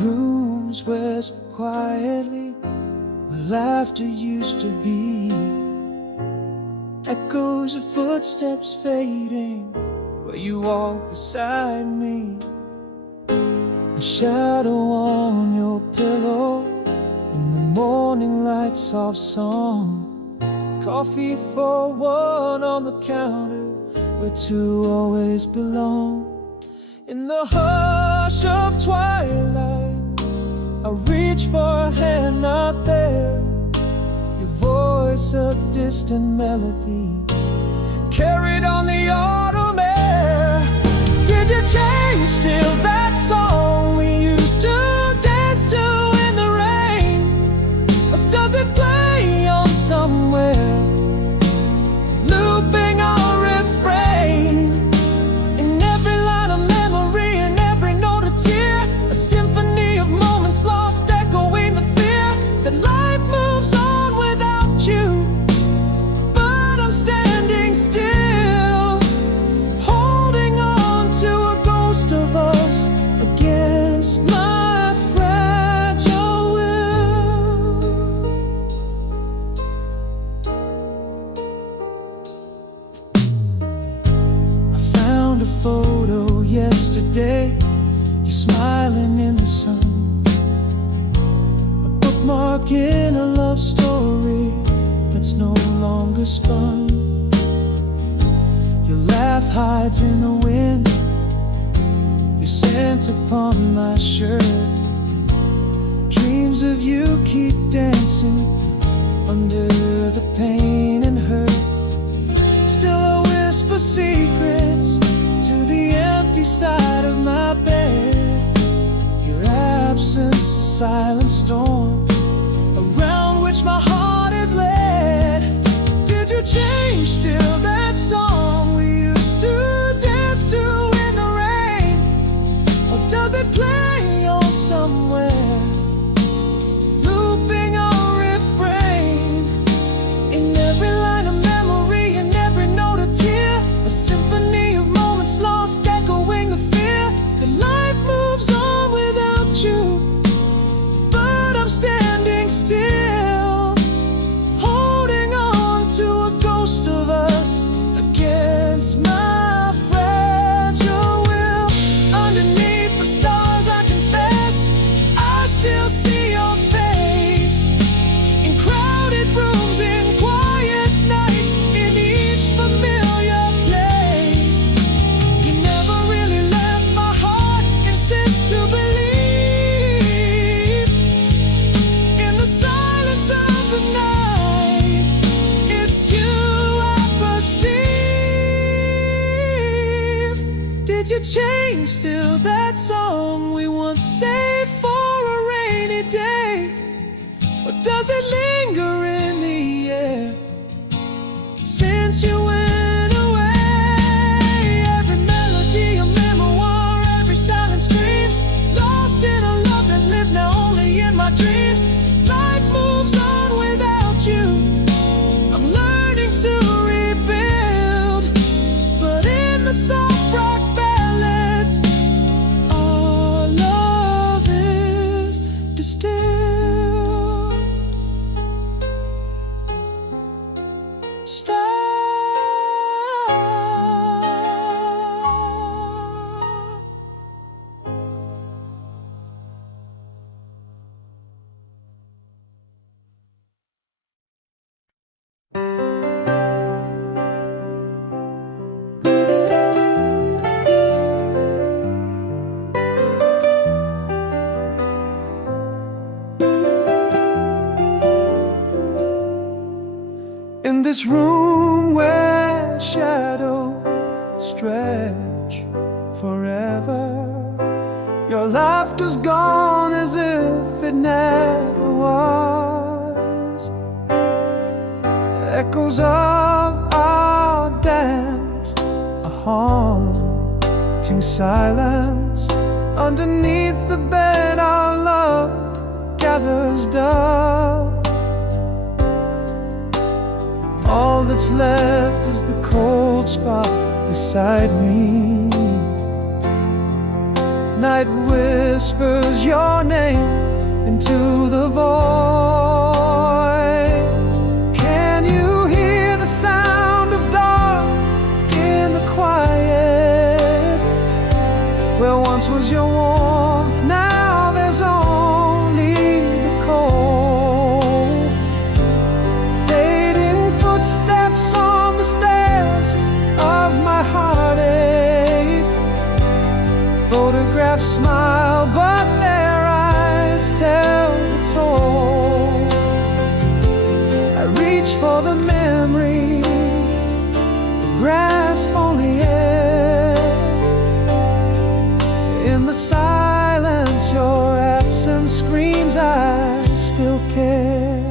rooms whisper quietly where laughter used to be. Echoes of footsteps fading where you walk beside me. A shadow on your pillow in the morning light, soft song. Coffee for one on the counter where two always belong. In the hush of twilight, I reach for a hand not there. Your voice a distant melody carried on the autumn air. Did you change till that song we used to dance to in the rain? Or does it play on somewhere, looping our refrain? In every line of memory, in every note a tear, a symphony of moments lost, echoing the fear that life moves on without you. But I'm standing still, holding on to a ghost of us against my fragile will. I found a photo yesterday, you smiling in the sun, a bookmark in a love story that's no longer spun. Your laugh hides in the wind, your scent upon my shirt. Dreams of you keep dancing under the pain and hurt. Still I whisper secrets to the empty side of my bed. Your absence, a silent storm around which my heart is led. Did you change till that song we used to dance to in the rain? Or does it play on somewhere, looping our refrain? In every line of memory, in every note a tear, a symphony of moments lost, echoing the fear that life moves on without you. But I'm standing still, holding on to a ghost of us against my fragile will. Underneath the stars I confess, I still see your face. In crowded rooms, in quiet nights, in each familiar place. You never really left, my heart insists to believe. In the silence of the night, it's you I perceive. Did you change till that song we once saved for a rainy day? Or does it linger in the air since you went away? Every melody a memoir, every silence screams, lost in a love that lives now only in my dreams. Life moves on without you, I'm learning to rebuild. But in the soft rock ballads, our love is distilled. Stop. In this room where shadows stretch forever, your laughter's gone as if it never was. Echoes of our dance, a haunting silence. Underneath the bed our love gathers dust. All that's left is the cold spot beside me. Night whispers your name into the void. Can you hear the sound of dark in the quiet? Where once was your warmth, now there's only the cold. Fading footsteps on the stairs of my heartache. Photographs smile, but their eyes tell the toll. I reach for the memory, grasp only air. In the silence, your absence screams, I still care.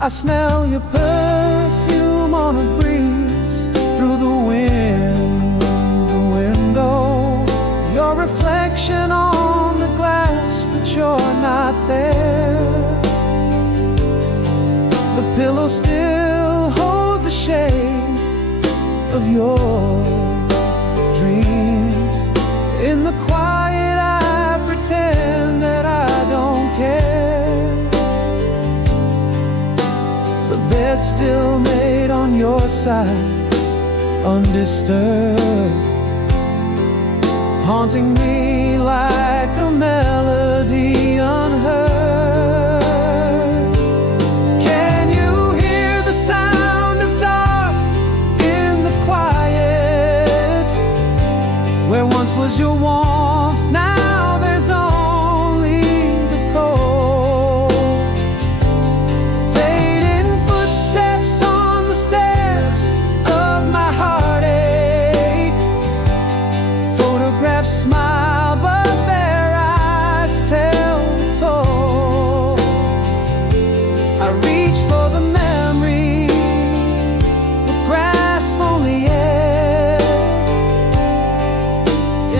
I smell your perfume on a breeze through the wind, the window. Your reflection on the glass, but you're not there. The pillow still holds the shade of your dreams. In the quiet I pretend that I don't care. The bed's still made on your side, undisturbed, haunting me like a melody unheard. Can you hear the sound of dark in the quiet? Where once was your warmth, now there's only the cold. Fading footsteps on the stairs of my heartache. Photographs smile, but their eyes tell the toll. I reach for the memory, but grasp only air.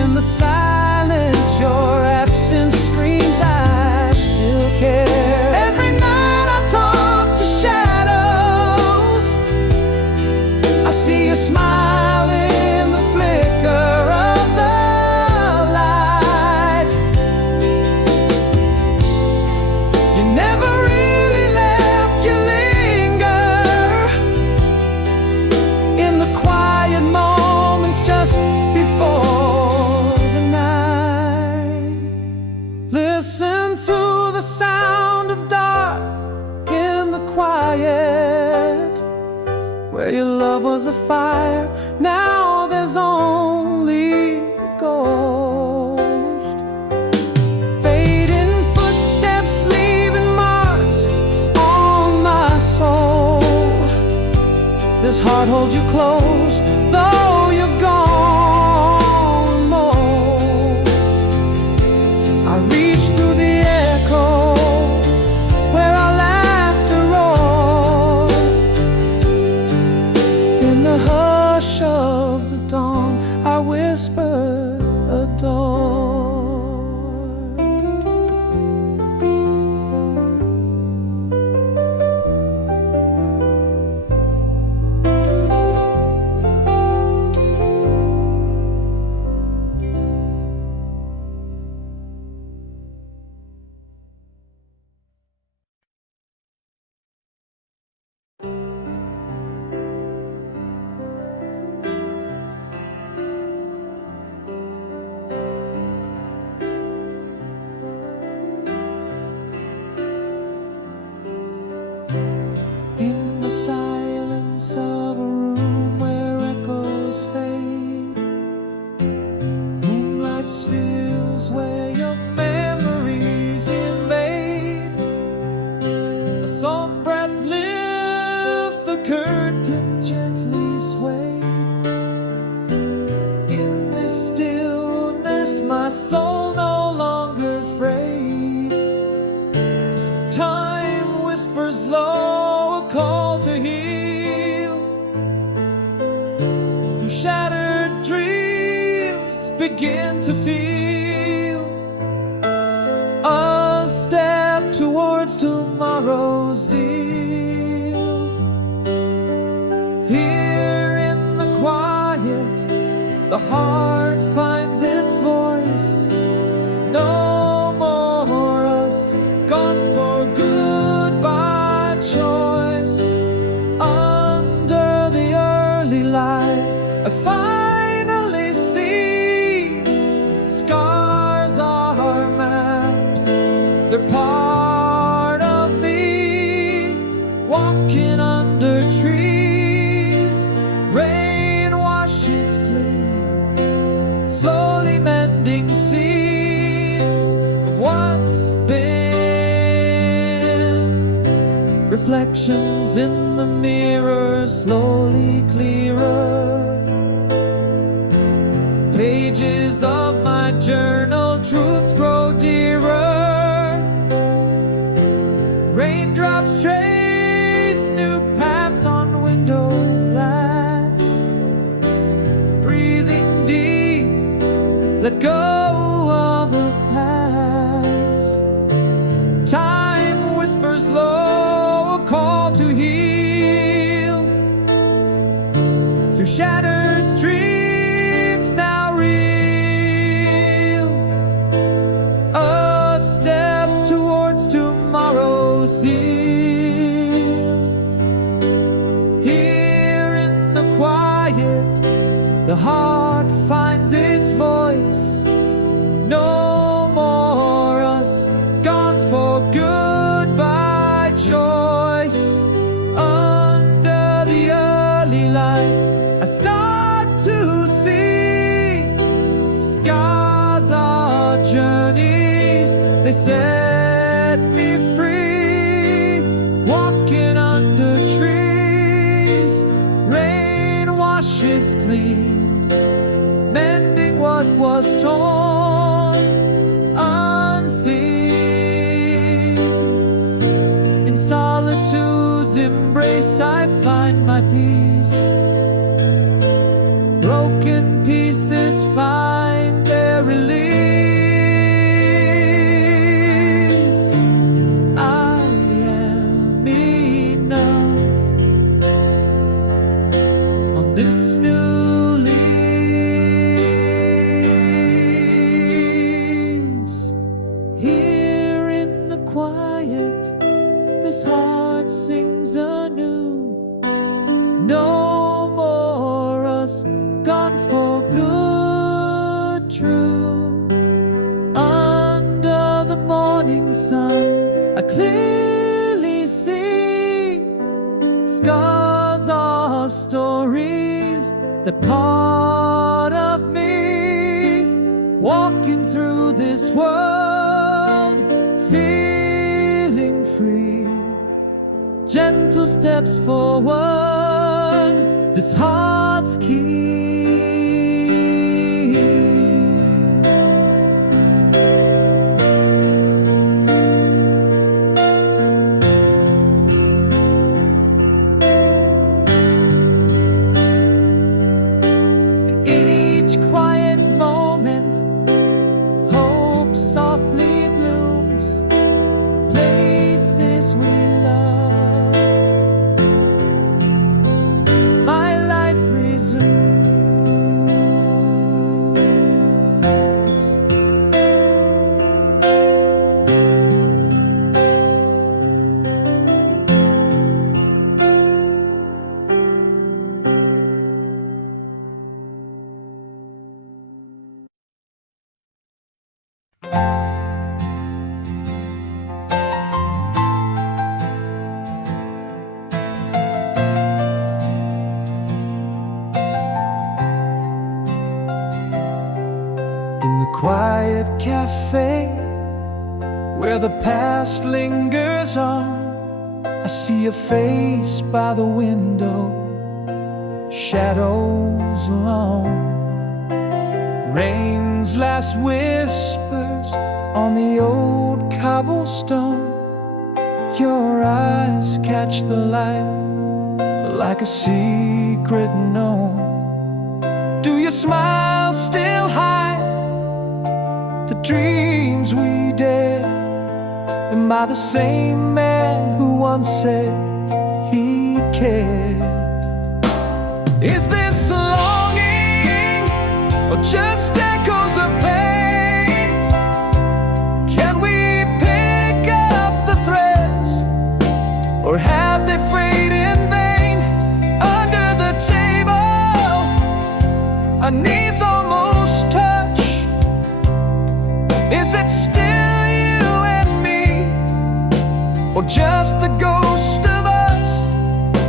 In the silence, your absence screams, I still care. Every night I talk to shadows. I see you smile in the flicker of the light. You never really left, you linger in the quiet moments just before the night. Listen to the sound of dark in the quiet. Where your love was a fire, now there's only the ghost. Fading footsteps leaving marks on my soul. This heart holds you close, though you're gone most. I reach through the echo where our laughter roared. In the hush of the dawn, I whisper, adore. In the silence of a room where echoes fade, moonlight spills where your memories invade. A soft breath lifts the curtain, gently sway. In this stillness, my soul no longer frayed. Time whispers low, a call to heal. Through shattered dreams, begin to feel a step towards tomorrow's zeal. Here in the quiet, the heart finds its voice. it's been. Reflections in the mirror slowly clearer. Pages of my journal, truths grow dearer. Raindrops trace new paths on window glass. Breathing deep, let go of the past. Time whispers low, a call to heal. Through shattered dreams now real. A step towards tomorrow's seal. Here in the quiet, the heart finds its voice. No more us, gone for good by choice. Under the early light, I start to see scars are journeys. They set me free, walking under trees. Rain washes clean, mending what was torn, unseen. In solitude's embrace I find my peace. Broken pieces find their release. I am enough on this new lease. Here in the quiet, this heart sings anew. No more us, gone for good, true. Under the morning sun, I clearly see scars are stories that part of me. Walking through this world, feeling free. Gentle steps forward, this heart's key. In each quiet moment, hope softly blooms. Places we love, my life resumes. In the quiet cafe where the past lingers on, I see a face by the window, shadows long. Rain's last whispers on the old cobblestone. Your eyes catch the light like a secret known. Do your smile still hide the dreams we dared? Am I the same man who once said he cared? Is this longing or just echoes of pain? Can we pick up the threads, or have they frayed in vain? Under the table, our knees almost touch. Is it still you and me, or just the ghost of us?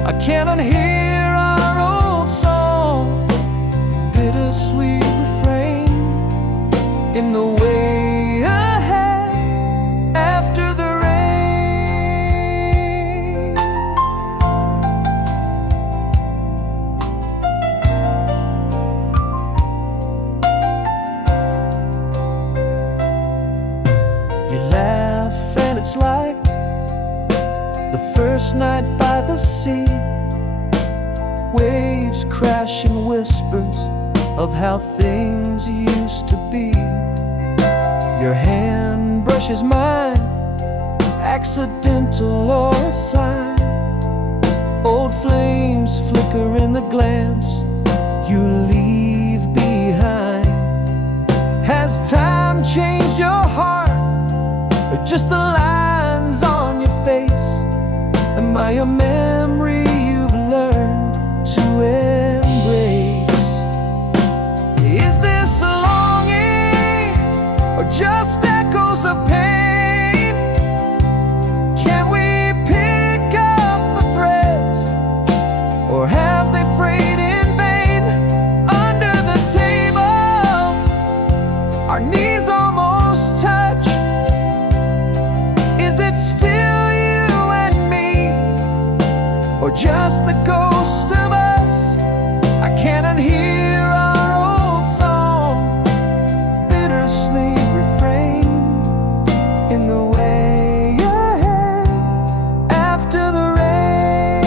I can't unhear our old song, bittersweet refrain. In the way ahead, first night by the sea. Waves crashing, whispers of how things used to be. Your hand brushes mine, accidental or a sign. Old flames flicker in the glance you leave behind. Has time changed your heart, or just the lines on your face? Am I a memory you've learned to embrace? Is this a longing, or just echoes of pain? Can we pick up the threads, or have they frayed in vain? Under the table, our knees almost touch. Is it still you and me, or just the ghost of us? I can't unhear our old song, bittersweet refrain in the way ahead after the rain.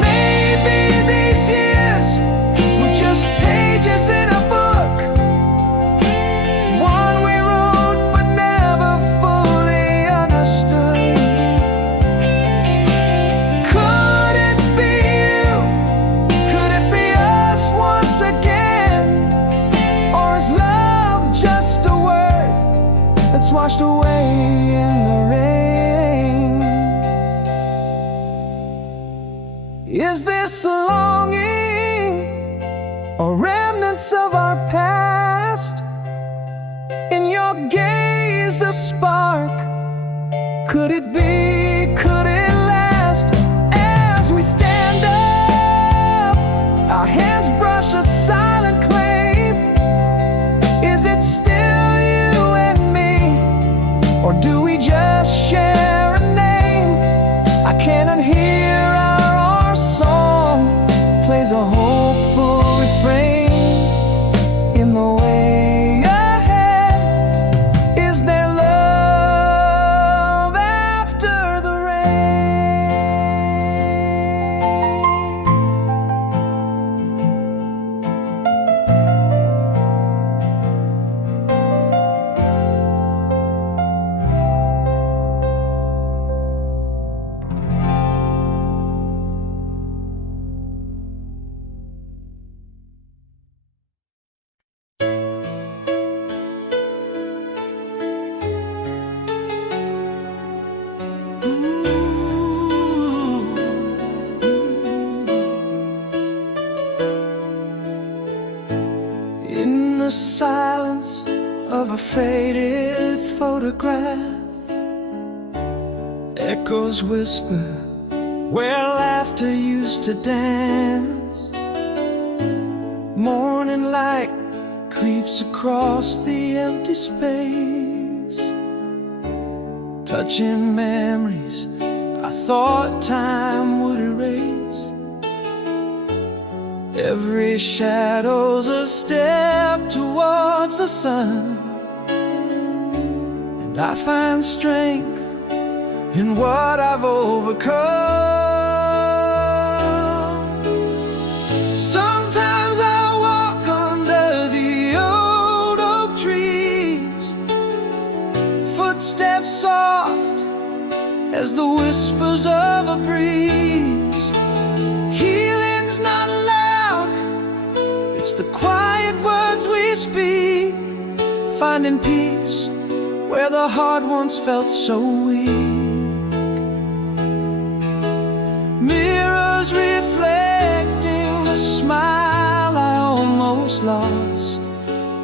Maybe these years were just pages in a book, one we wrote but never fully understood. Could it be you? Could it be us once again? Or is love just a word that's washed away in the rain? Is this a longing, or remnants of our past? In your gaze a spark, could it be, could it last? As we stand up, our hands brush a silent claim. Is it still you and me, or do we just share a name? I can't unhear our song plays a hopeful refrain in the way ahead. Is there love after the in the silence of a faded photograph? Echoes whisper where laughter used to dance. Morning light creeps across the empty space, touching memories I thought time would erase. Every shadow's a step towards the sun, and I find strength in what I've overcome. Sometimes I walk under the old oak trees, footsteps soft as the whispers of a breeze. Healing's not loud, it's the quiet words we speak, finding peace where the heart once felt so weak. Mirrors reflecting the smile I almost lost.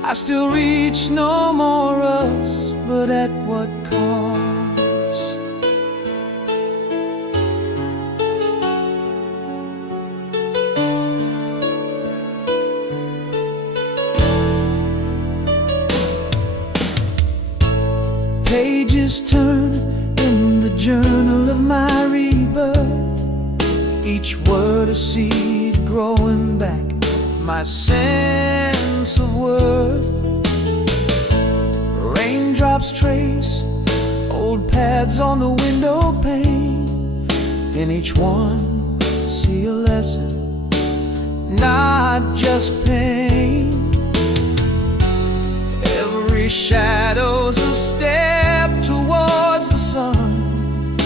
I still reach no more us, but at what cost? Pages turn in the journal of my rebirth, each word a seed growing back my sense of worth. Raindrops trace gold pads on the window pane. In each one, see a lesson, not just pain. Every shadow's a step towards the sun,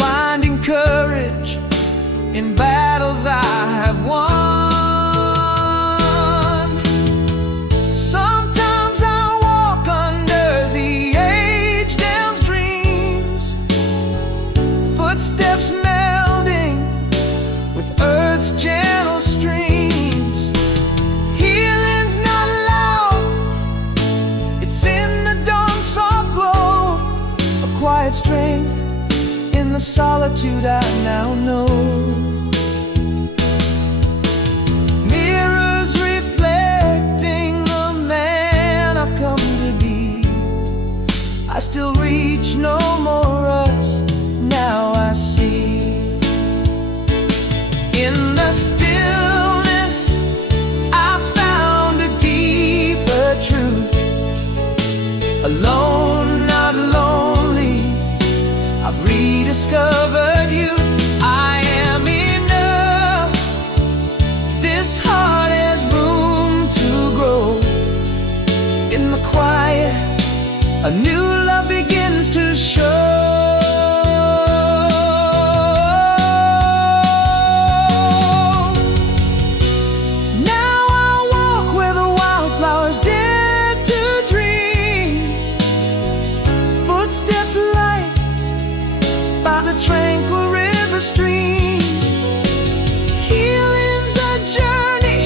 finding courage in battles I have won. Sometimes I walk under the aged elm's dreams, footsteps melding with earth's gentle streams. Healing's not loud, it's in the dawn's soft glow, a quiet strength in the solitude I now know. Mirrors reflecting the man I've come to be. I still reach no more us, now I see. In the stillness I found a deeper truth. Alone, not lonely, I've rediscovered you. I am enough. This heart has room to grow. In the quiet, a new love begins to show. Now I walk where the wildflowers dare to dream. Footsteps light by the tranquil river stream. Healing's a journey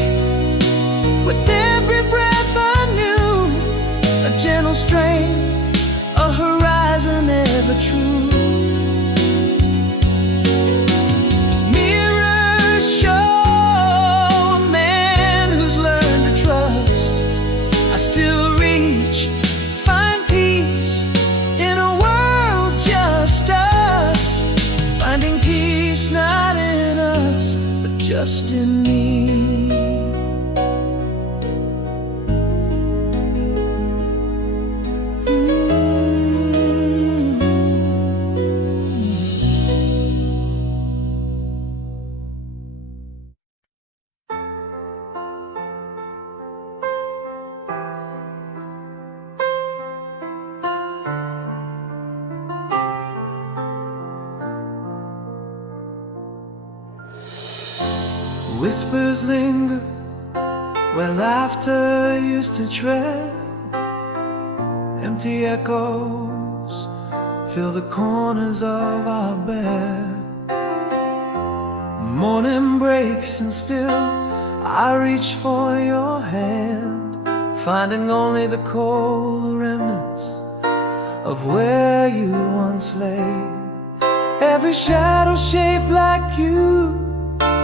with every breath anew, a gentle strain, a horizon ever true. Mirrors show a man who's learned to trust. I still reach, find peace in a world just us, finding peace not in us, but just in me. Whispers linger where laughter used to tread. Empty echoes fill the corners of our bed. Morning breaks and still I reach for your hand, finding only the cold remnants of where you once lay. Every shadow shaped like you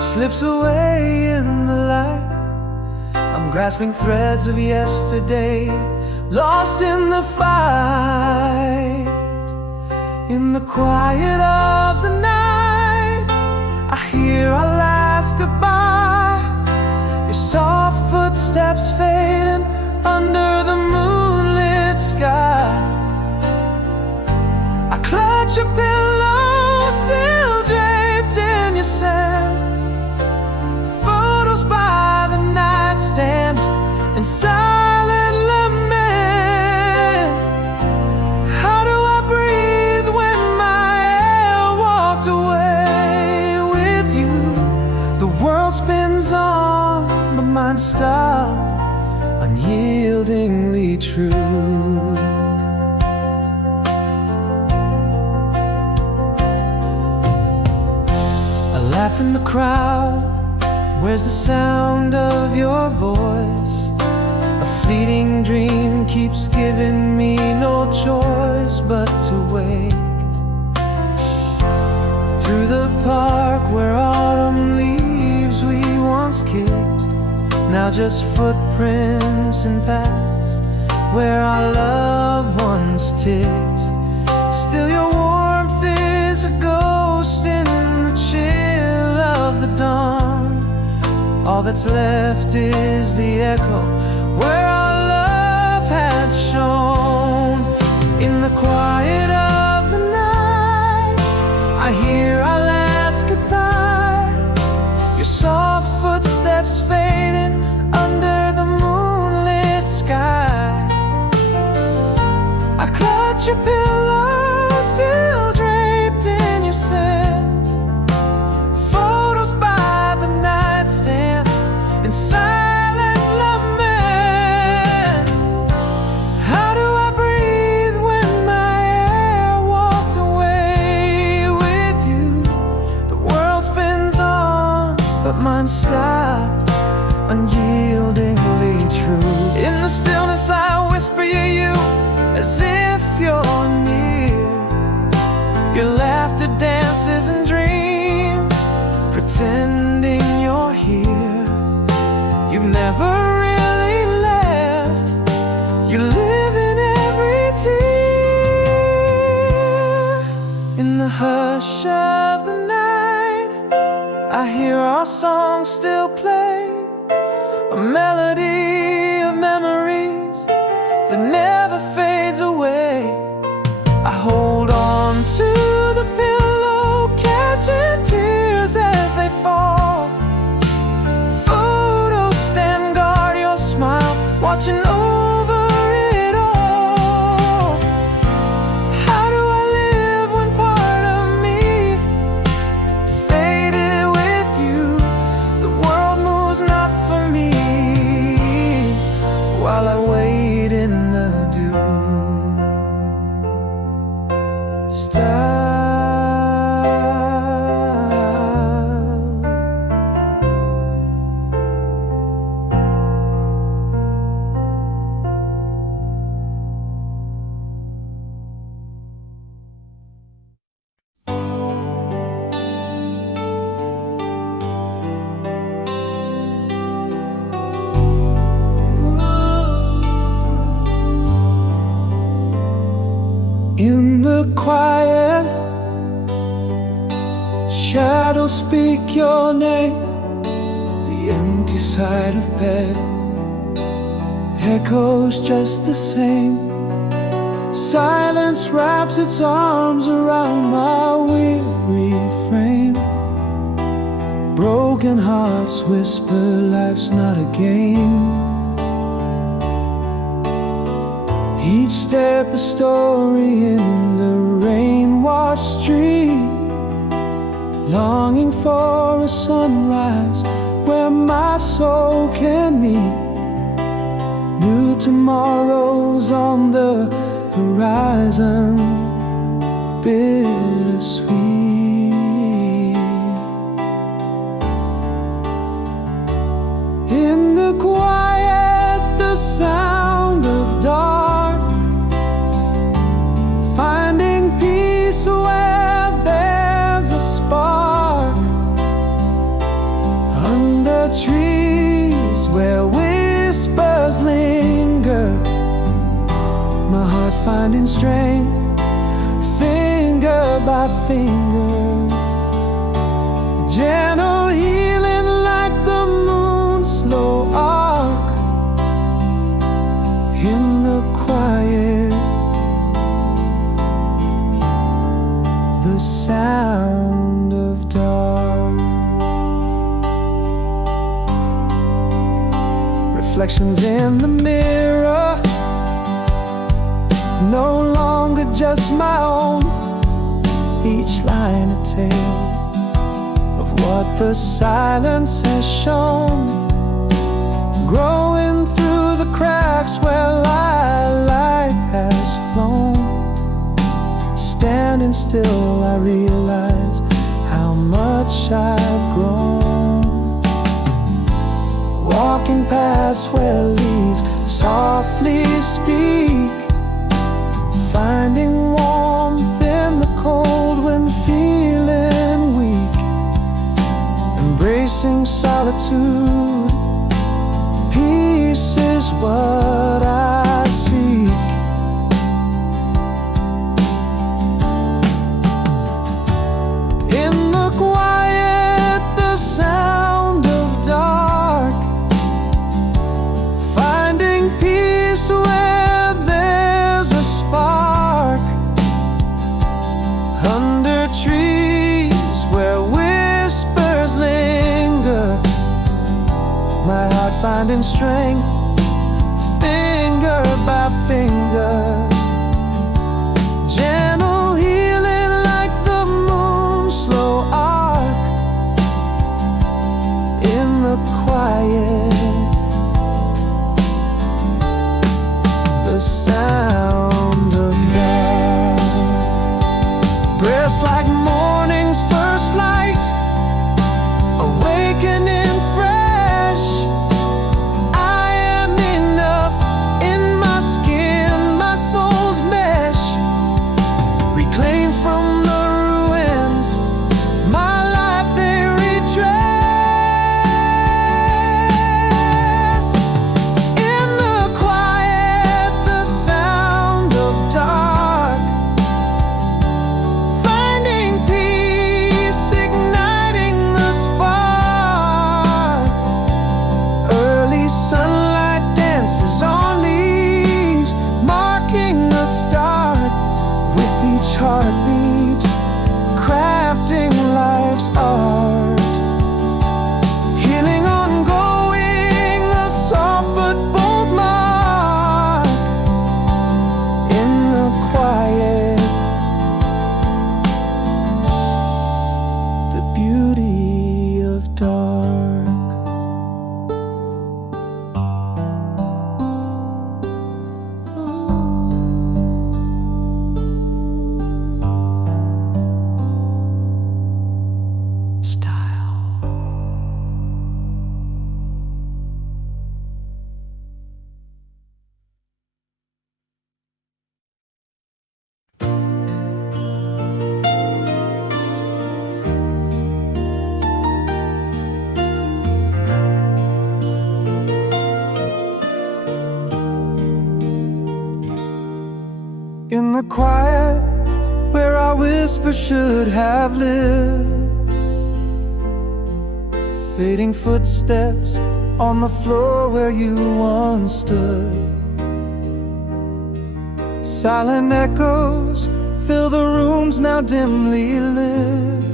slips away in the light. I'm grasping threads of yesterday, lost in the fight. In the quiet of the night, I hear our last goodbye. Your soft footsteps fading under the moonlit sky. I clutch your pillow, still draped in your sand. By the nightstand and silent lament. How do I breathe when my air walked away with you? The world spins on, but mine stopped, unyieldingly true. I laugh in the crowd. Where's the sound of your voice? A fleeting dream keeps giving me no choice but to wake. Through the park where autumn leaves we once kicked, now just footprints and paths where our love once ticked. Still your warmth is a ghost in the chill of the dawn. All that's left is the echo where our love had shone. In the the quiet of the night, I hear our last goodbye. Your soft footsteps fading under the moonlit sky. I clutch your pillow, still draped in your scent. Photos by the nightstand in silent lament. How do I breathe when my air walked away with you? The world spins on, but mine stopped, unyieldingly true. In the stillness I whisper you, as if you're near. Your laughter dances in dreams, pretending you're here. You've never really left. You live in every tear. In the hush of the night, I hear our song still play, a melody of memories that never fades away. I hold on to the pillow, catching tears as they fall. Photos stand guard your smile, watching over it all. How do I live when part of me faded with you? The world moves not for me while I wait in the dew. In the quiet, shadows speak your name. The empty side of bed echoes just the same. Silence wraps its arms around my weary frame. Broken hearts whisper life's not a game. Each step a story in the rain-washed street, longing for a sunrise where my soul can meet. New tomorrows on the horizon, bittersweet. In the quiet, the sound of dark, finding peace where there's a spark. Under trees where whispers linger, my heart finding strength, finger by finger. Gentle healing like the moon's slow arc. In the quiet, the sound of dark. Reflections in the mirror, no longer just my own. Each line a tale of what the silence has shown. Growing through the cracks where light has flown. Standing still, I realize how much I've grown. Walking past where leaves softly speak, finding warmth in the cold when feeling weak. Embracing solitude, peace is what I seek. In the quiet, the sound of dark, finding peace where there's a spark. and strength, finger by finger. Gentle healing like the moon's slow arc in the quiet. The sound of dark, breaths like morning's first light, awakening fresh. I am enough in my skin, my soul's mesh. Reclaim from the ruins, my life they redress. In the quiet, the sound of dark, finding peace, igniting the spark. Early sunlight dances on leaves, marking the start. With each heartbeat, crafting life's art. Healing ongoing, a soft but bold mark. In the quiet, the beauty of dark. Style. In the quiet, where our whisper should have lived, fading footsteps on the floor where you once stood. Silent echoes fill the rooms now dimly lit.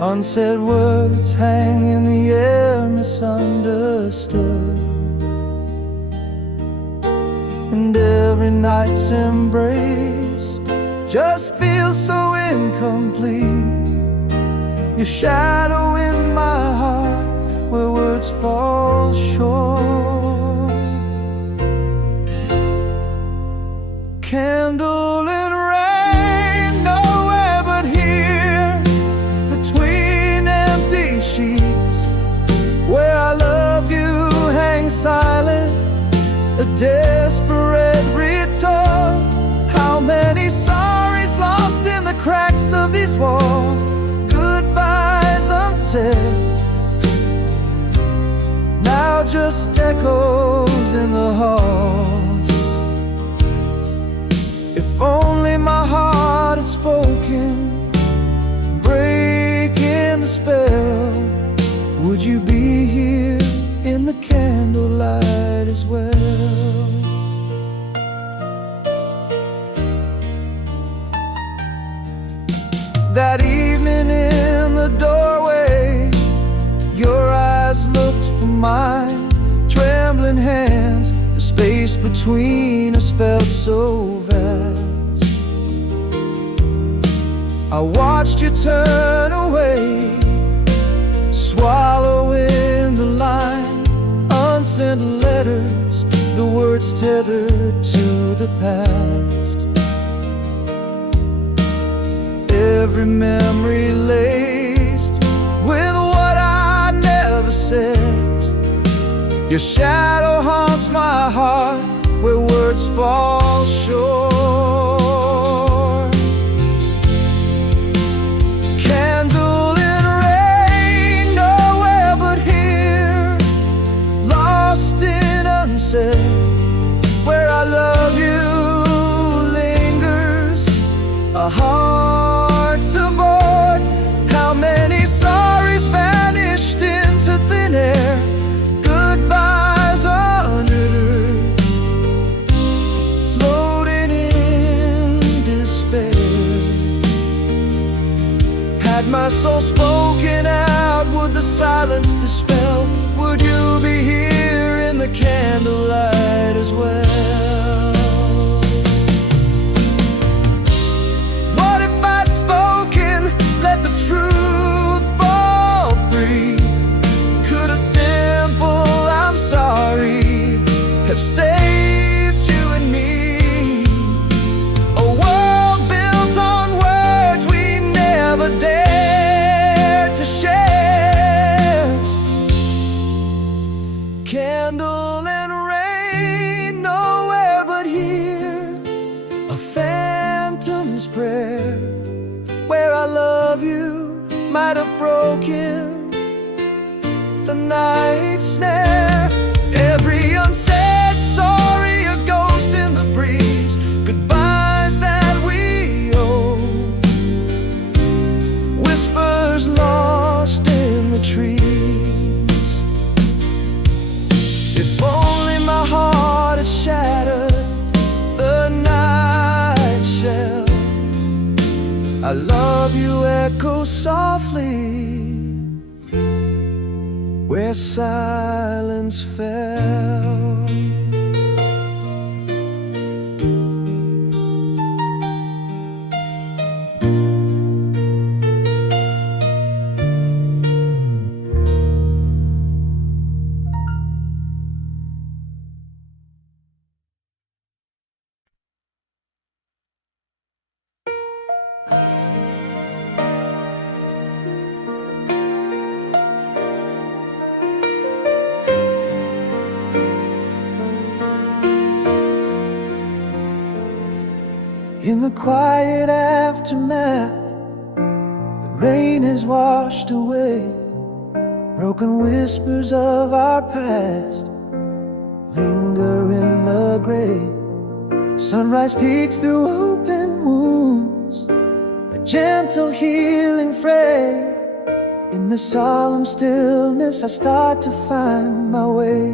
Unsaid words hang in the air, misunderstood. And every night's embrace just feels so incomplete. Your shadow in my heart, where words fall short. Candle in rain, nowhere but here, between empty sheets, where I love you hangs silent, a desperate return. How many sorries lost in the cracks of these walls, goodbyes unsaid, now just echoes in the halls. If only my heart had spoken, breaking the spell, would you be here in the candlelight as well? That evening in the doorway, your eyes looked for mine, trembling hands, the space between us felt so vast. I watched you turn away, swallowing the line, unsent letters, the words tethered to the past. Every memory laced with what I never said. Your shadow haunts my heart, where words fall short. Candle in rain, nowhere but here, lost in unsaid, where I love you lingers, a heart's aboard. How many sorries vanished into thin air, goodbyes unuttered, floating in despair. Had my soul spoken out, would the silence dispel? Would would you be here in the candlelight as well? What if I'd spoken, let the truth fall free? Could a simple I'm sorry have saved you and me? A world built on words we never dared to share. Candle and rain, nowhere but here. A phantom's prayer, where I love you might have broken the night snare. Every unsaid sorry, a ghost in the breeze, goodbyes that we owe, whispers lost in the trees. If only my heart had shattered the night shell. I love you echo softly where silence fell. In the quiet aftermath, the rain has washed away broken whispers of our past linger in the gray. Sunrise peeks through open wounds, a gentle healing fray. In the solemn stillness I start to find my way.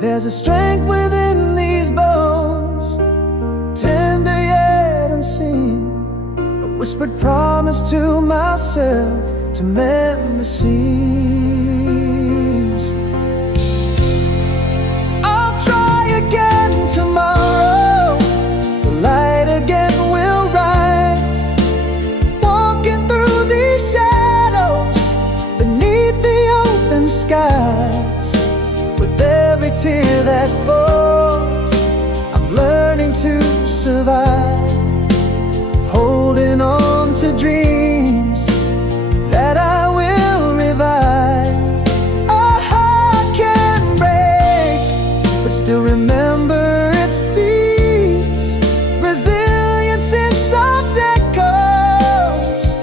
There's a strength within these bones, tender yet unseen, a whispered promise to myself to mend the seams. I'll try again tomorrow, the light again will rise, walking through these shadows beneath the open skies. With every tear that falls, I'm learning to survive, holding on to dreams that I will revive. A heart can break, but still remember its beats, resilience in soft echoes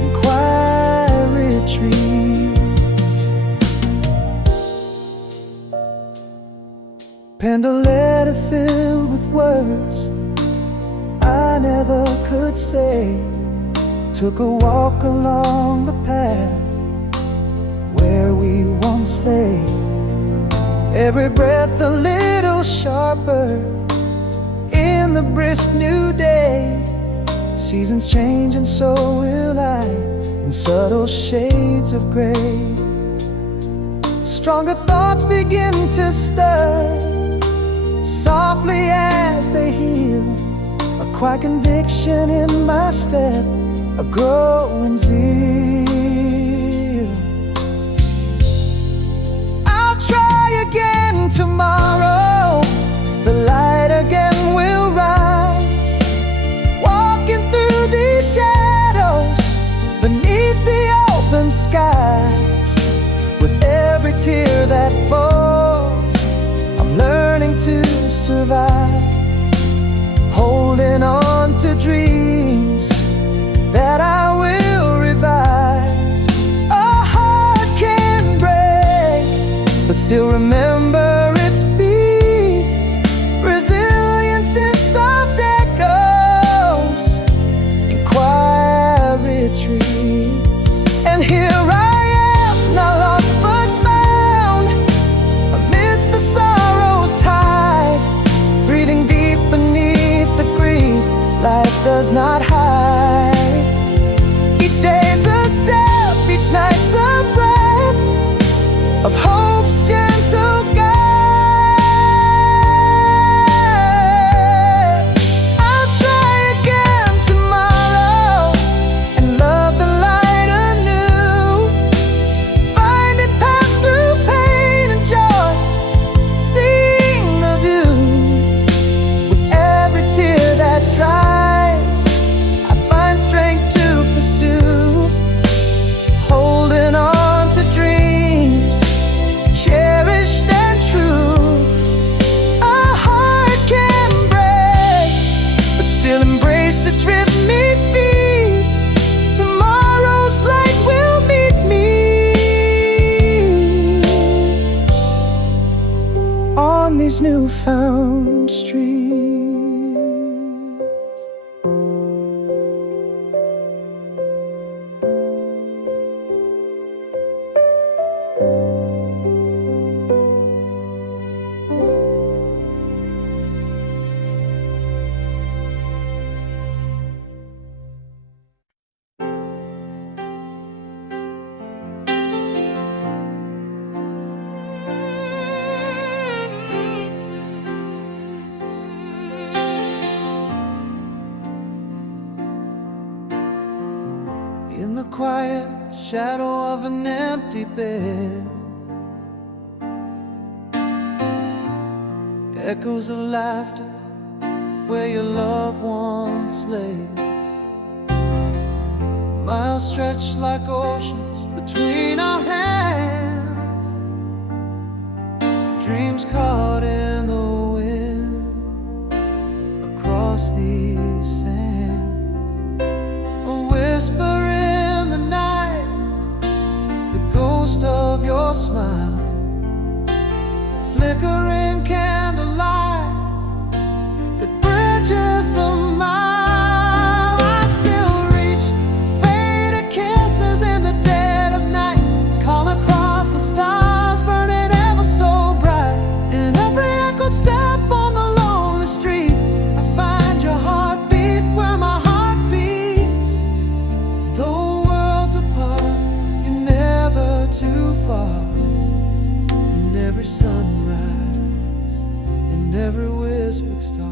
and quiet retreats. Penned a letter filled with words I never could say. Took a walk along the path where we once lay. Every breath a little sharper in the brisk new day. Seasons change and so will I, in subtle shades of gray. Stronger thoughts begin to stir softly as they heal, a quiet conviction in my step, a growing zeal. I'll try again tomorrow, the light again will rise, walking through these shadows beneath the open skies. With every tear that falls, I'm learning to survive, holding on to dreams that I will revive. A heart can break, but still remember its beats, resilience in soft echoes and quiet retreats. And here I am, not lost but found, amidst the sorrow's tide, breathing deep beneath the grief life does not hide. Each day's a step, each night's a breath, on these newfound streets. In the quiet shadow of an empty bed, echoes of laughter where your loved ones lay. Miles stretched like oceans between our hands, dreams caught in the wind across these sands. A whisper in the night, the ghost of your smile, flickering candlelight that bridges the mile. I still reach faded kisses in the dead of night, call across the stars burning ever so bright. In every echoed step on the lonely street, I find your heartbeat where my heart beats. Though worlds apart, you're never too far. In every sunrise, in every whispered star.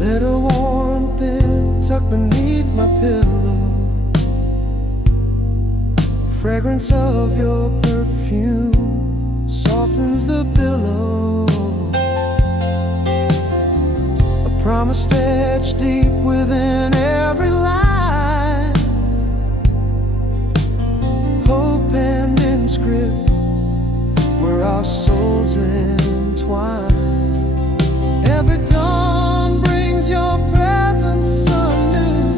Letter worn thin, tucked beneath my pillow, fragrance of your perfume softens the pillow. A promise stitched deep within every line, hope and inscript where our souls entwine. Every dawn brings your presence anew.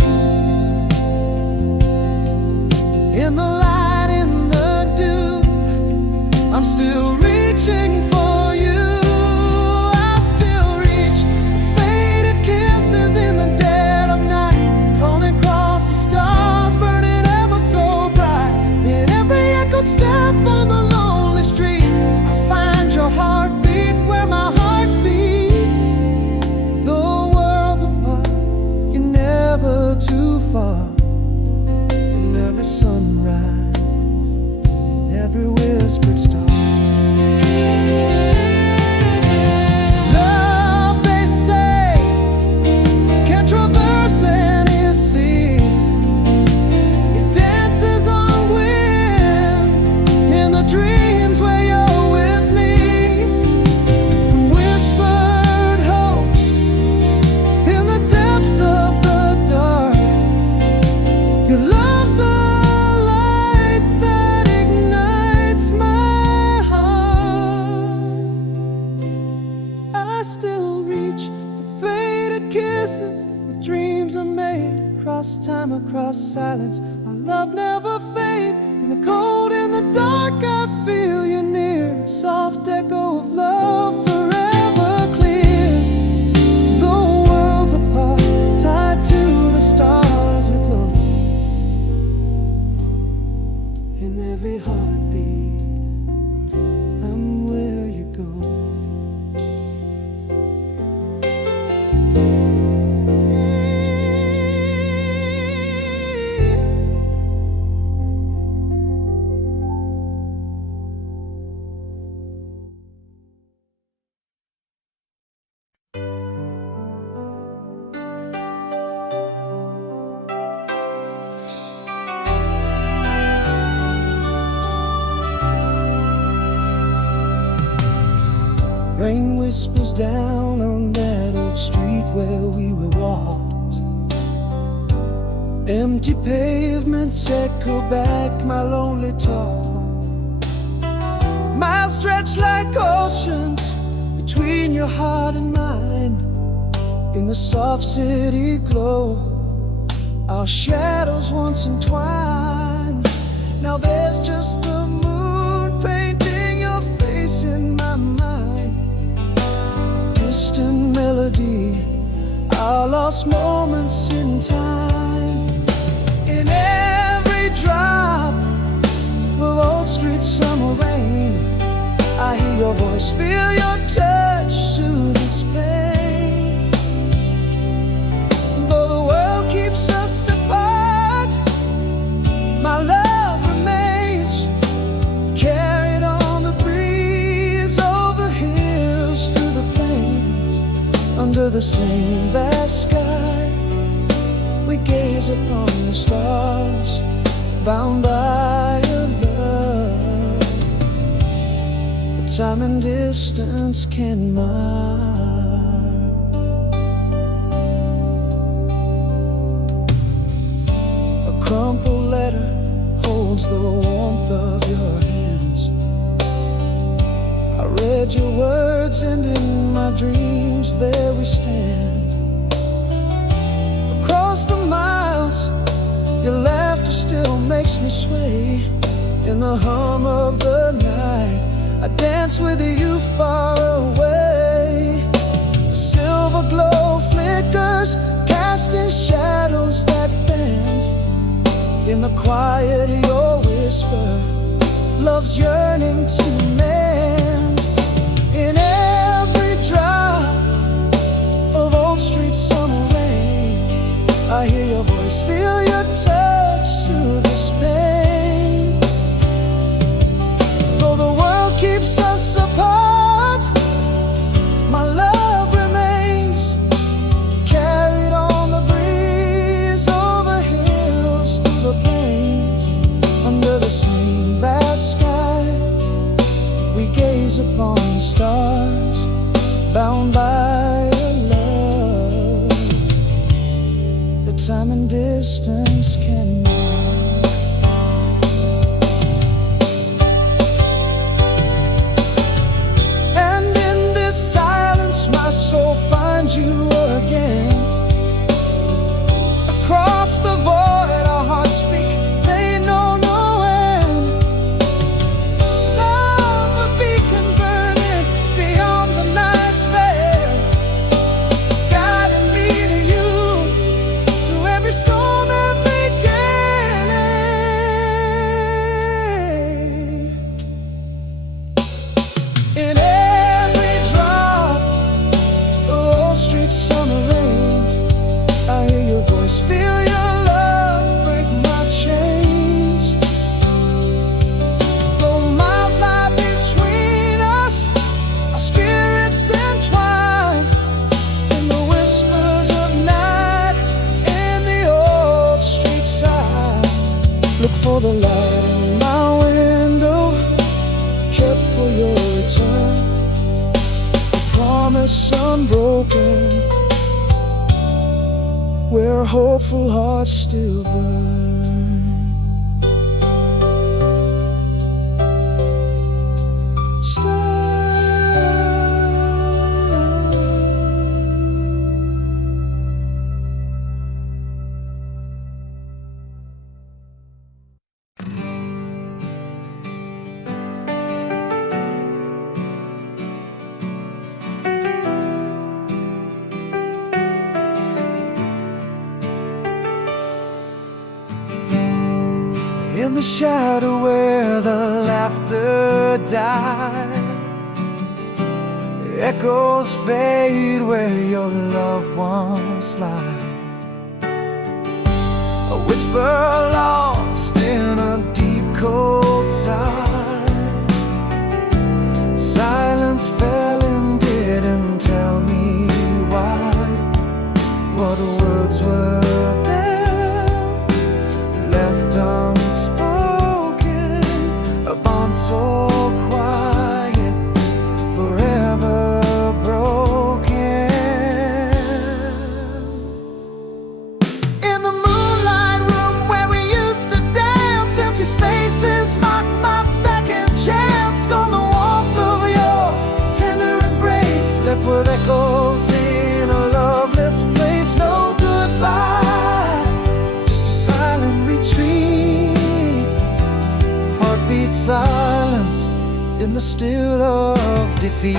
In the light, in the dew, I'm still reaching for you. I still reach faded kisses in the dead of night, calling across the stars burning ever so bright. In every echoed step on the lonely street, I find your heartbeat where my heart beats. Though worlds apart, you're never too far. In every sunrise, in every whispered star. Love, they say, can traverse any sea. It dances on winds in the dreams where you're with me. From whispered hopes in the depths of the dark, your love's the light that ignites my heart. I still reach for faded kisses where dreams are made. Across time, across silence, our love never fades. In the cold, in the dark, I feel you near. Soft echo of love forever clear. Though worlds apart, tied to the stars aglow. In every heartbeat, I'm where you go. Rain whispers down on that old street where we were walked. Empty pavements echo back my lonely talk. Miles stretch like oceans between your heart and mine. In the soft city glow, our shadows once entwined. always feel your touch through this pain. Though the world keeps us apart, my love remains, carried on the breeze, over hills, through the plains. Under the same vast sky, we gaze upon the stars, bound by a love that time and distance can mar. A crumpled letter holds the warmth of your hands. I read your words, and in my dreams there we stand. Across the miles, your laughter still makes me sway. In the hum of the night, I dance with you far away. The silver glow flickers, casting shadows that bend. In the quiet, your whisper, love's yearning to mend. In every drop of Old Street summer rain, I hear your voice, feel your touch through this pain. Though the world keeps us apart, my love remains, carried on the breeze, over hills, through the plains. Under the same vast sky, we gaze upon the stars, bound by a love that time and distance can mar. And in this silence, my soul finds you again. Across the void, our hearts speak, they know no end. Love, a beacon burning beyond the night's veil, guiding me to you through every storm, every gale. In every drop of Old Street summer rain, I hear your voice, feel your love break my chains. Though miles lie between us, our spirits entwine. In the whispers of night, in the Old Street side, look for the light in my window, kept for your return. A promise unbroken, where hopeful hearts still burn. In the shadow where the laughter died, echoes fade where your loved ones lie. A whisper lost in a deep cold sigh. Silence fell and didn't tell me why. What words were there left unspoken, a bond so quiet, forever broken. In the moonlight room where we used to dance, empty spaces mark my second chance. Gone the warmth of your tender embrace, left with echoes in a loveless place. No goodbye, just a silent retreat. Heartbeat silence in the still of defeat.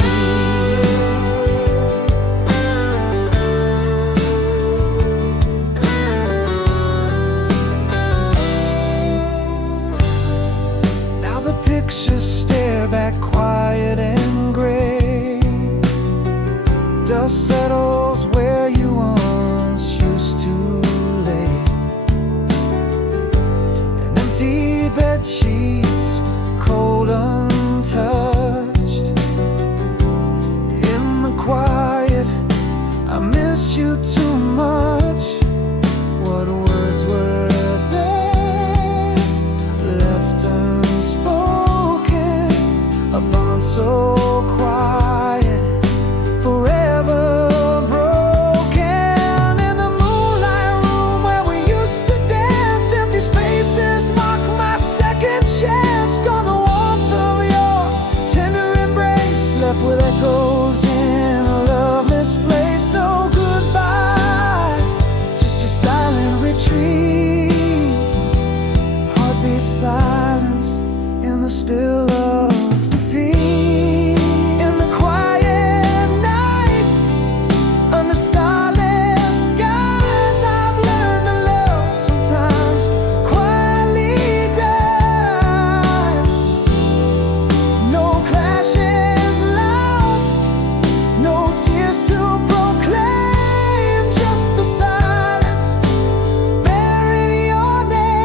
Now the pictures stare back quiet and gray. dust settles where you once used to lay, and empty bed sheets, cold untouched. In the quiet, I miss you too much. What words were there left unspoken, a bond so quiet, forever broken. In the moonlight room where we used to dance, empty spaces mark my second chance. Gone the warmth of your tender embrace, left with echoes in a loveless place. No goodbye, just your silent retreat. Heartbeat silence in the still of defeat. In the quiet night, under starless skies, I've learned to love sometimes quietly dies. No clashes loud, no tears to proclaim, just the silence bearing your name.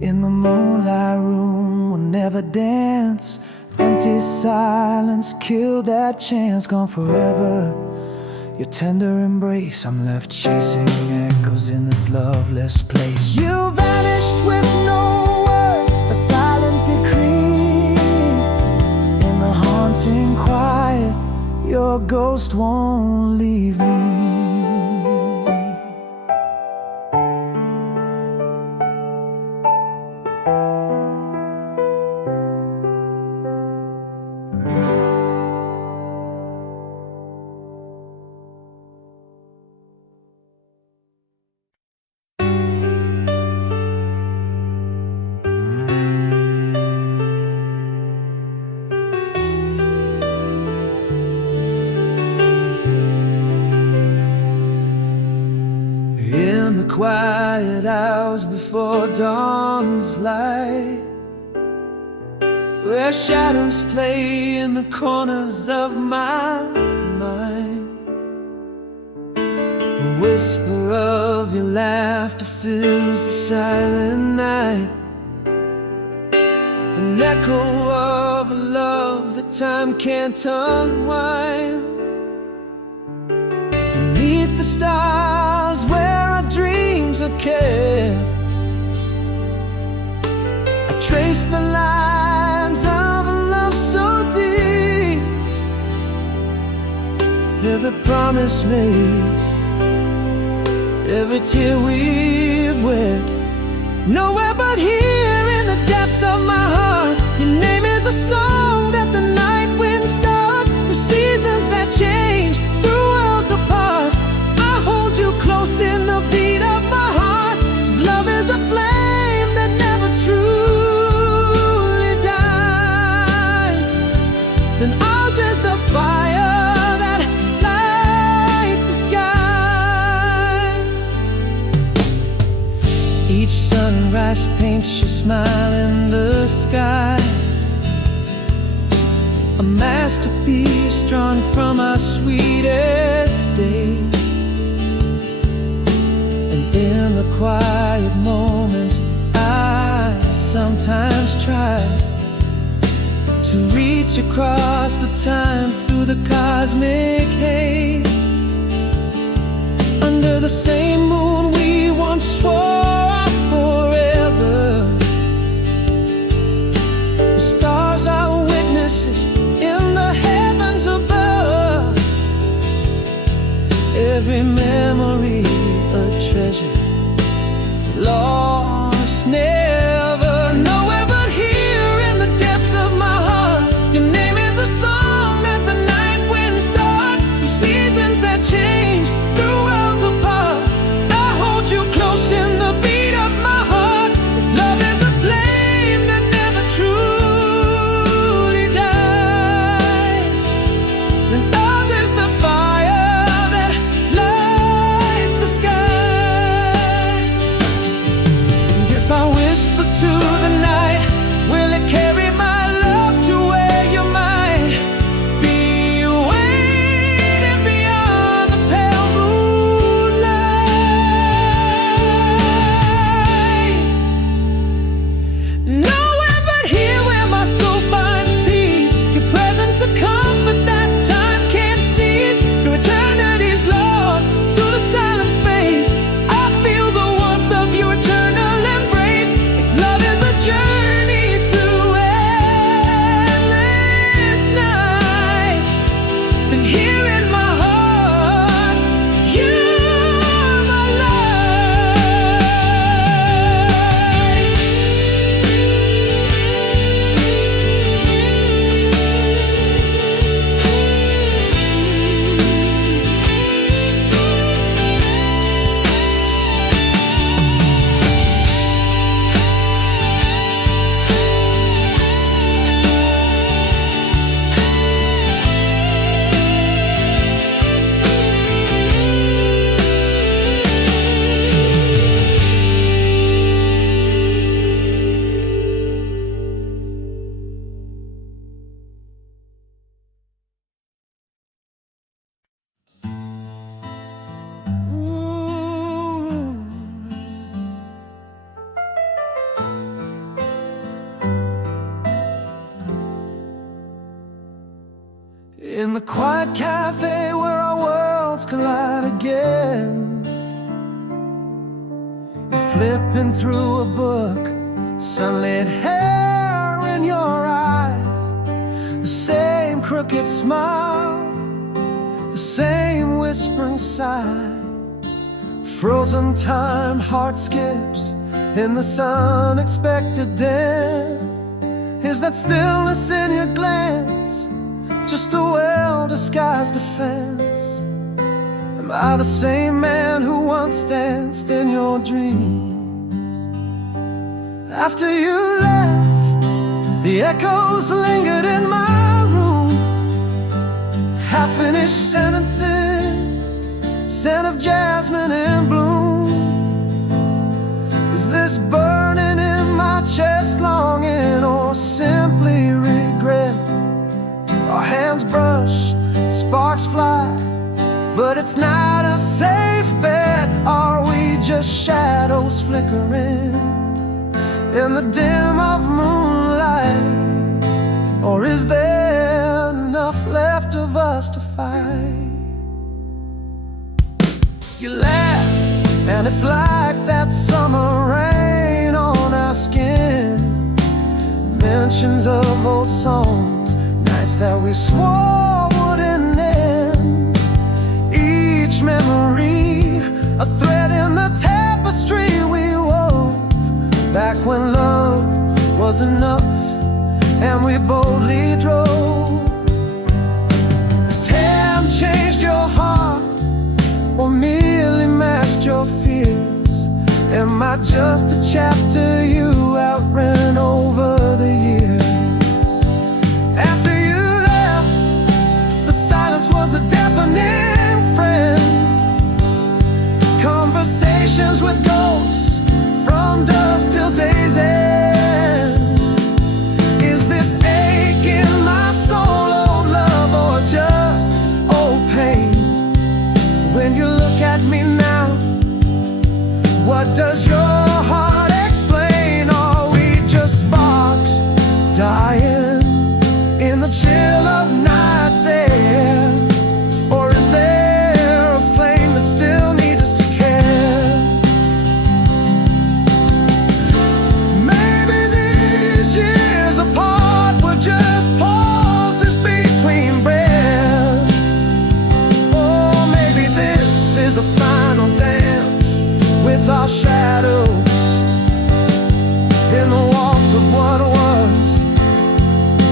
In the moonlight room, we'll never dance. Empty silence killed that chance. Gone forever, your tender embrace. I'm left chasing echoes in this loveless place. You vanished with no word, a silent decree. In the haunting quiet, your ghost won't leave me. In the quiet hours before dawn's light, where shadows play in the corners of my mind, a whisper of your laughter fills the silent night, an echo of a love that time can't unwind. Beneath the stars where our dreams are kept, I trace the lines of a love so deep. Every promise made, every tear we've wept, nowhere but here in the depths of my heart. Your name is a song that the night winds start, through seasons that change, through worlds apart. I hold you close in the beat of my heart. Love is a flame that never truly dies, and ours is the fire that lights the skies. Each sunrise paints your smile in the sky, a masterpiece drawn from our sweetest days. And in the quiet moments, I sometimes try to reach across the time through the cosmic haze. Under the same moon we once swore forever, the stars are witnesses in the heavens above. Every memory a treasure, lost never, nowhere but here in the depths of my heart. Your name is a song that the night winds start, through seasons that change, through worlds apart. I hold you close in quiet cafe where our worlds collide again. You're flipping through a book, sunlit hair in your eyes, the same crooked smile, the same whispering sigh. Frozen time, heart skips in this unexpected den. Is that stillness in your glance just a well-disguised defense? Am I the same man who once danced in your dreams? After you left, the echoes lingered in my room. Half-finished sentences, scent of jasmine in bloom. Is this burning in my chest longing, or simply regret? Our hands brush, sparks fly, but it's not a safe bet. Are we just shadows flickering in the dim of moonlight? Or is there enough left of us to fight? You laugh, and it's like that summer rain on our skin. Mentions of old songs, nights that we swore wouldn't end. Each memory, a thread in the tapestry we wove, back when love was enough and we boldly drove. Has time changed your heart, or merely masked your fears? Am I just a chapter you outran over the years? After you left, the silence was a deafening friend. Conversations with ghosts from dusk till day's end. Is this ache in my soul old love, or just old pain? When you look at me now, what does your heart explain? Are we just sparks dying in the chill of night's air? Or is there a flame that still needs us to care? Maybe these years apart were just pauses between breaths. Or maybe this is a final dance with our shadows in the walls of what was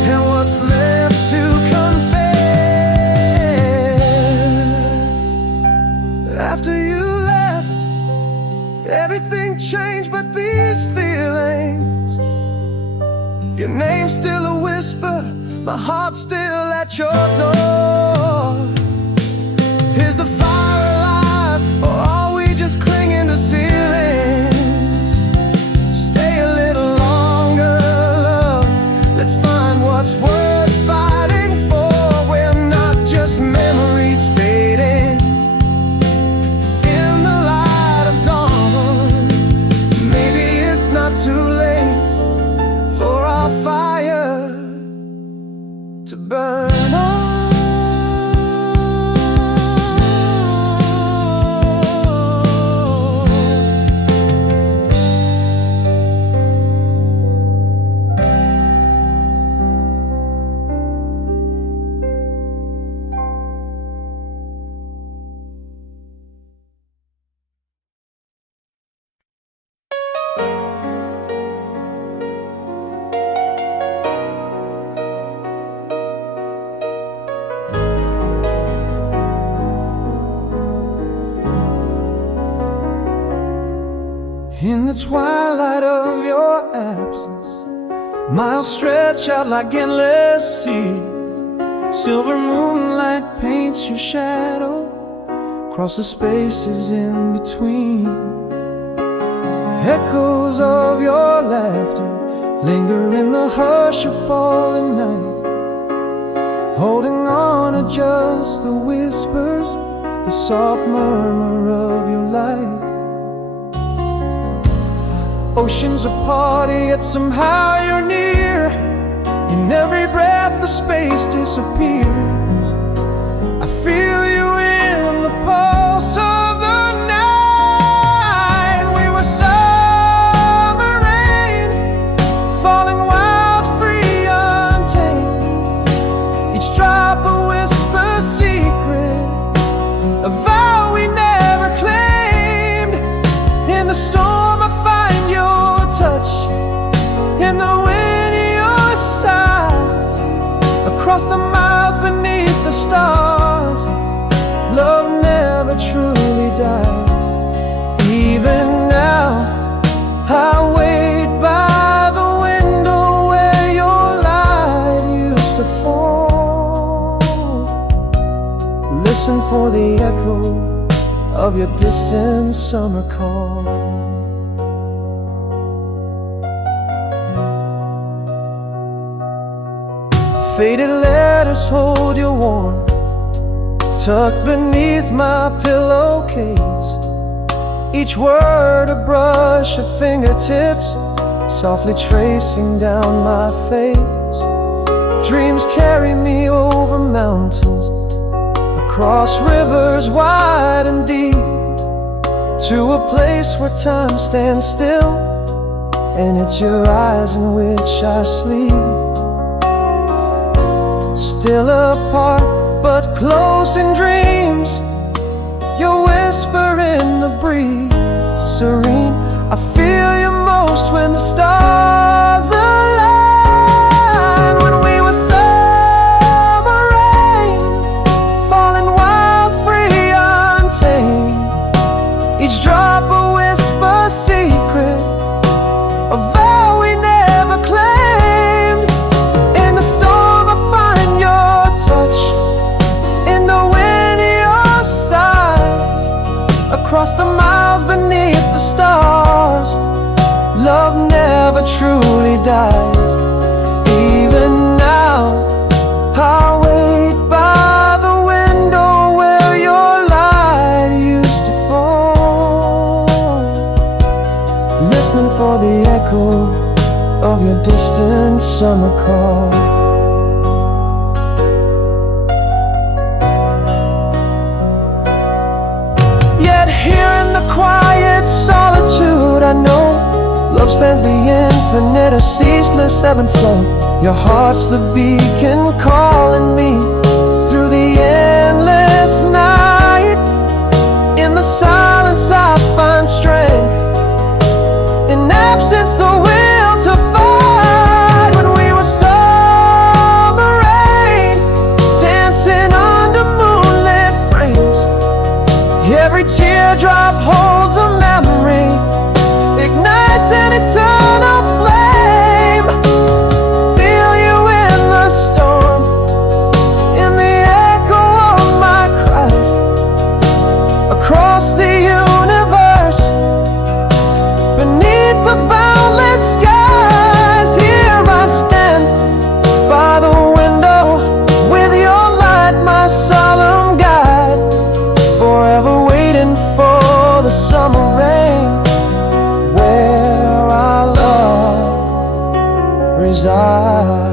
and what's left to confess. After you left, everything changed but these feelings. Your name's still a whisper, my heart's still at your door. Is the fire alive, or are we just clinging to ceilings? Stay a little longer, love. Let's find what's worth fighting for. We're not just memories fading in the light of dawn. Maybe it's not too late for our fire to burn on. In the twilight of your absence, miles stretch out like endless seas. Silver moonlight paints your shadow across the spaces in between. Echoes of your laughter linger in the hush of falling night, holding on to just the whispers, the soft murmur of your light. Oceans apart, yet somehow you're near. In every breath the space disappears. your distant summer call. Faded letters hold you warm, tucked beneath my pillowcase. Each word a brush of fingertips, softly tracing down my face. Dreams carry me over mountains, across rivers wide and deep, to a place where time stands still, and it's your eyes in which I sleep. Still apart, but close in dreams, your whisper in the breeze, serene. I feel you most when the stars align. When we were summer rain, falling wild, free, untamed. Each drop a whisper secret, a vow we never claimed. In the storm I find your touch, in the wind your sighs, across the miles beneath the stars. Love never truly dies. Even now I wait by the window where your light used to fall, listening for the echo of your distant summer call. Yet here in the quiet solitude, I know love spans the infinite, a ceaseless ebb and flow. Your heart's the beacon calling me through the endless night. In the silence I find strength, in absence the will to fight. When we were summer rain, dancing under moonlit frames, every teardrop holds a memory, ignites an eternal flame. Feel you in the storm, in the echo of my cries, across the universe, beneath the boundless skies. Here I stand by the window, with your light my solemn guide, forever waiting for the summer rain, where our love resides.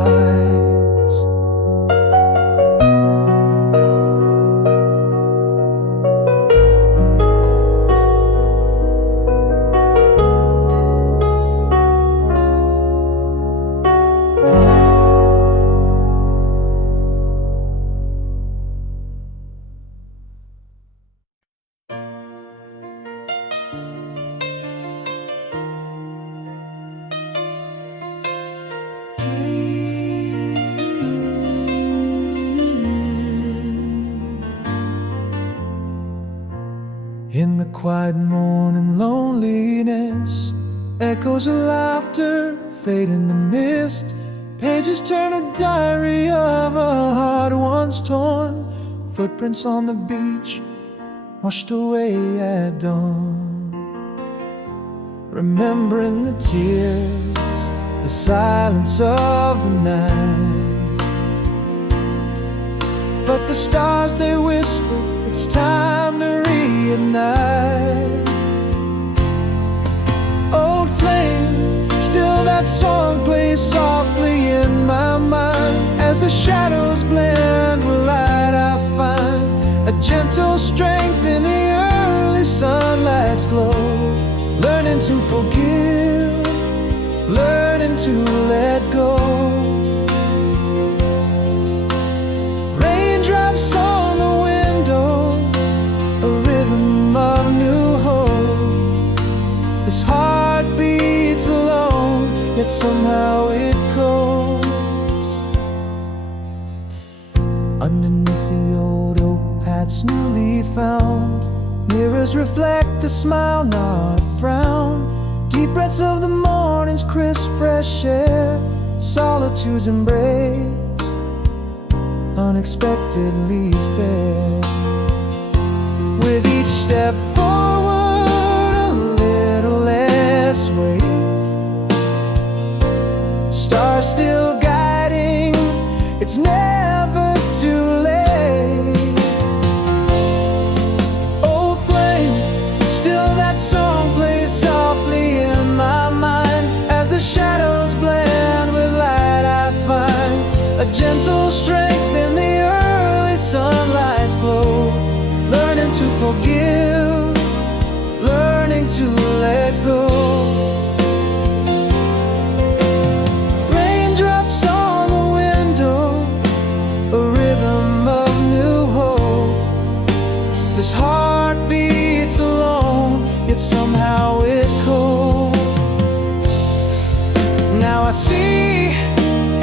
In the quiet morning loneliness, echoes of laughter fade in the mist. Pages turn a diary of a heart once torn. Footprints on the beach, washed away at dawn. Remembering the tears, the silence of the night. But the stars, they whisper, it's time to reunite. Old flame, still that song plays softly in my mind. As the shadows blend with light, I find a gentle strength in the early sunlight's glow. Learning to forgive, learning to let go. Raindrops on the window, a rhythm of new hope. This heart beats alone, yet somehow it copes. Underneath the old oak paths newly found, mirrors reflect a smile, not a frown. Deep breaths of the morning's crisp fresh air, solitude's embrace, unexpectedly fair. with each step forward, a little less weight. Stars still guiding, it's never too late. Old flame, still that song plays softly in my mind. As the shadows blend with light, I find a gentle strength in the early sunlight's glow. Learning to forgive, learning to let go. Raindrops on the window, a rhythm of new hope. This heart beats alone, yet somehow it cold. Now I see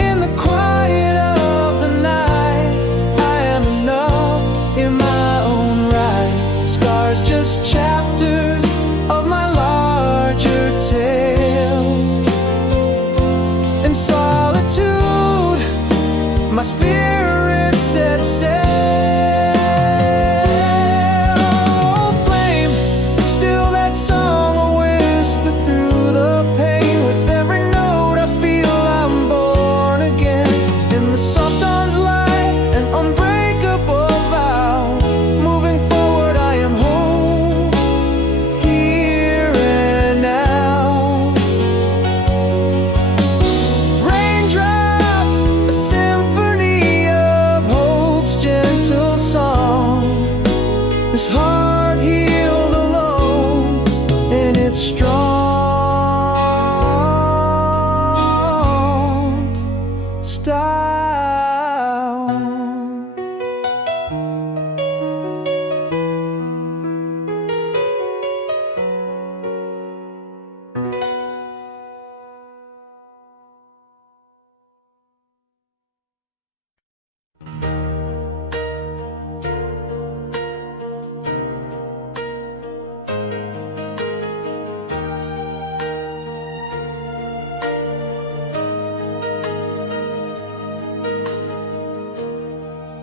in the quiet of the night, I am enough in my own right. Scars just chapters of my larger tale. In solitude, my spirit sets sail. Old flame, still that song a whisper through the pain. With every note I feel I'm born again. In the soft dawn's light, an unbreakable vow. Moving forward, I am home, here and now. Raindrops, a symphony of hope's gentle song. This heart healed alone, and it's strong style.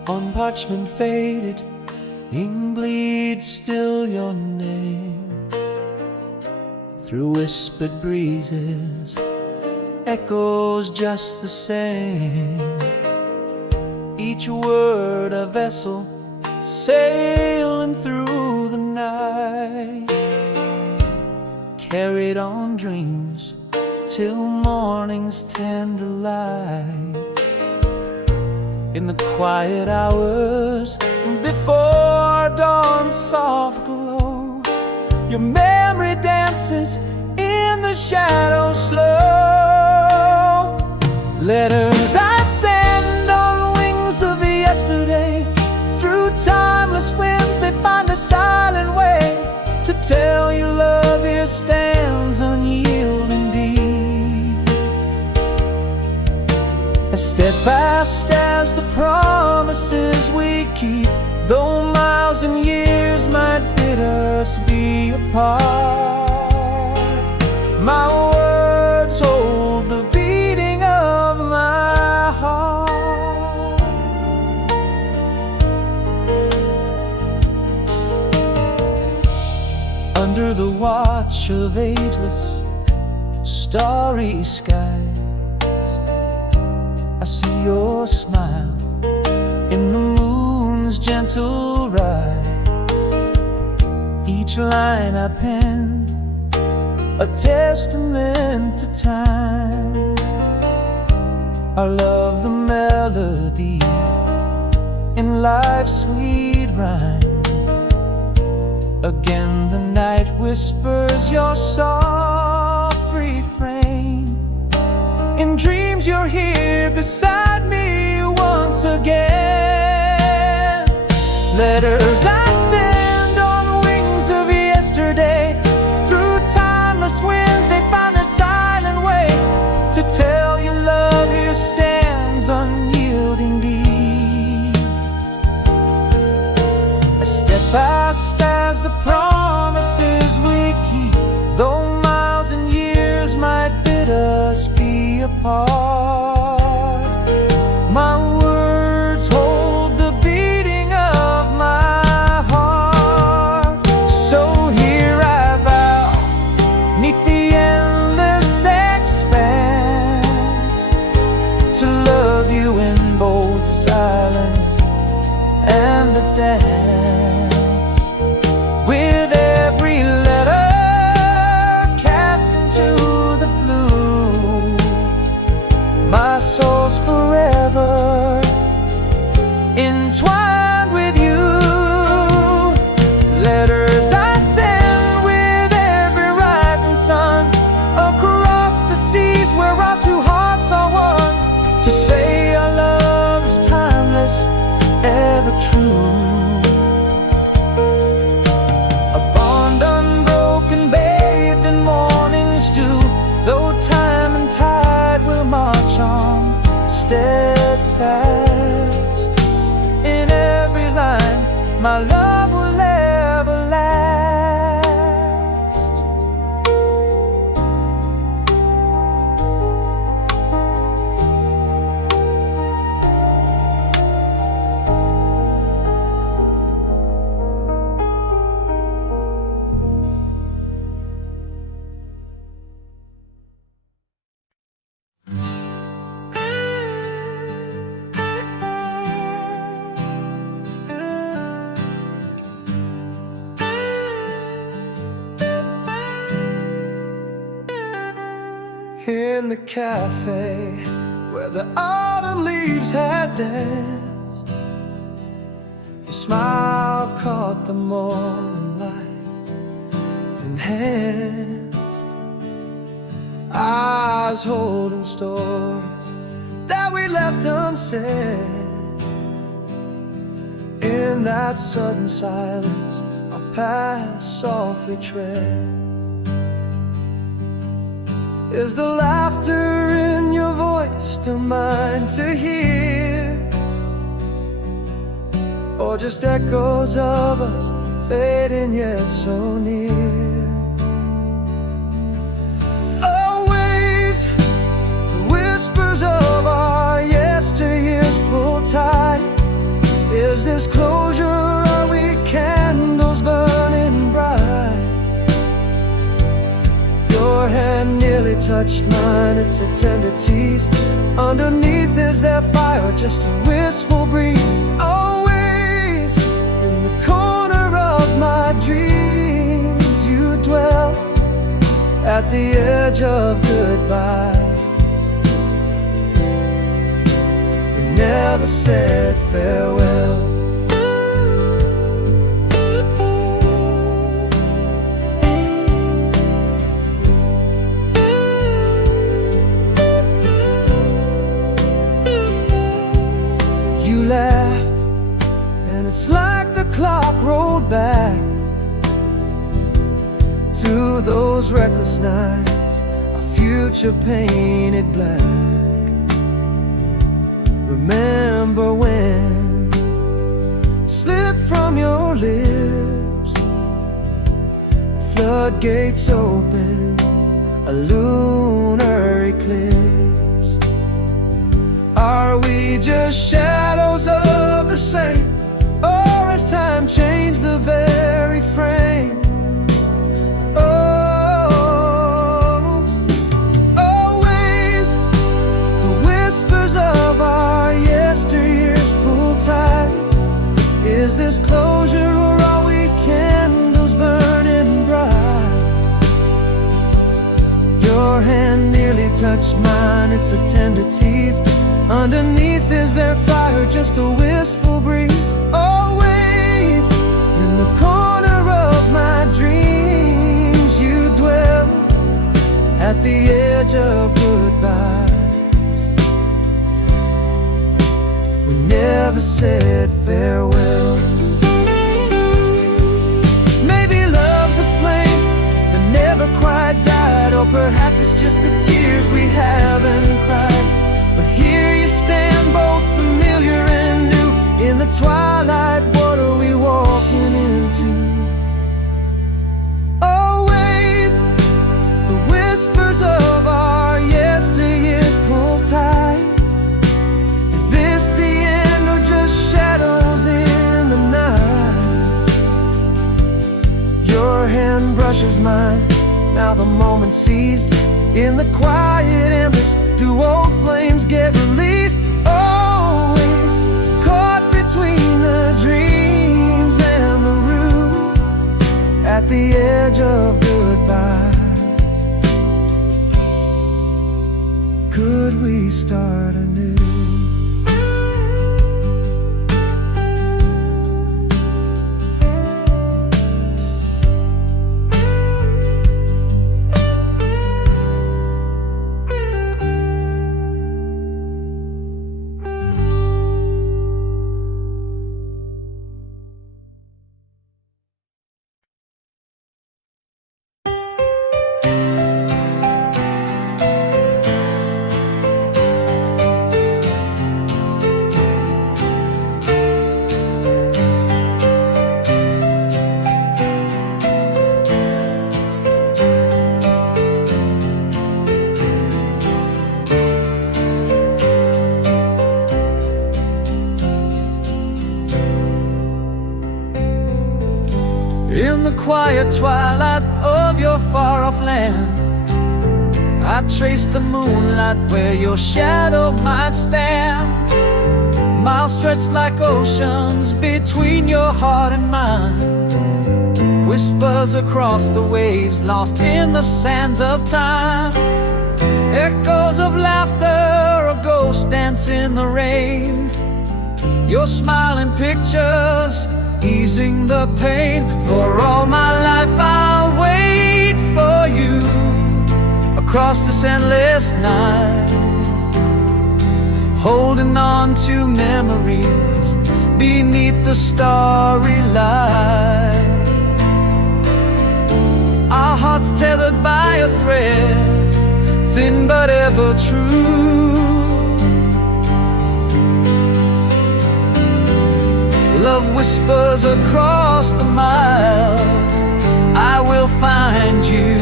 On parchment faded, ink bleeds still your name. Through whispered breezes, echoes just the same. Each word a vessel sailing through the night, carried on dreams till morning's tender light. In the quiet hours before dawn's soft glow, your memory dances in the shadows slow. Letters I send on wings of yesterday, through timeless winds they find a silent way to tell you love here stands unyielding deep. As steadfast as the promises we keep, though miles and years might bid us be apart, my words hold the beating of my heart. Under the watch of ageless starry skies, I see your smile in the moon's gentle rise. Each line I pen, a testament to time. I love the melody in life's sweet rhyme. Again the night whispers your soft refrain. In dreams you're here beside me once again. Letters I send on wings of yesterday, through timeless winds they find their silent way to tell you love here stands unyielding deep. As steadfast as the promises we keep, though miles and years might bid us be apart, my words hold the beating of my In the cafe where the autumn leaves had danced, your smile caught the morning light, enhanced, eyes holding stories that we left unsaid. In that sudden silence, our past softly tread. Is the laughter in your voice still mine to hear, or just echoes of us fading yet so near? Always the whispers of our yesteryears pull tight. Is this closure, are we candles burning bright? Your hand nearly touched mine, it's a tender tease. Underneath is there fire, just a wistful breeze. Always in the corner of my dreams you dwell, at the edge of goodbyes. We never said farewell. Laughed, and it's like the clock rolled back to those reckless nights, a future painted black. Remember when slipped from your lips, floodgates open, a lunar eclipse. Are we just shadows of the same, or has time changed the very frame? Oh, always the whispers of our yesteryears pull tight. Is this closure, or are we candles burning bright? Your hand nearly touched mine, it's a tender tease. Underneath is there fire, just a wistful breeze. Always in the corner of my dreams you dwell, at the edge of goodbyes. We never said farewell. Maybe love's a flame that never quite died, or perhaps it's just the tears we haven't cried. But here you stand, both familiar and new. In the twilight, what are we walking into? Always the whispers of our yesteryears pull tight. Is this the end, or just shadows in the night? Your hand brushes mine, now the moment seized. In the quiet embers, do old flames get released? Always caught between the dreams and the rue, at the edge of goodbyes. Could we start anew? In the quiet twilight of your far-off land, I trace the moonlight where your shadow might stand. Miles stretched like oceans between your heart and mine, whispers across the waves lost in the sands of time. Echoes of laughter, a ghost dance in the rain. Your smiling pictures, easing the pain. For all my life I'll wait for you across this endless night, holding on to memories beneath the starry light. Our hearts tethered by a thread, thin but ever true. Love whispers across the miles, I will find you.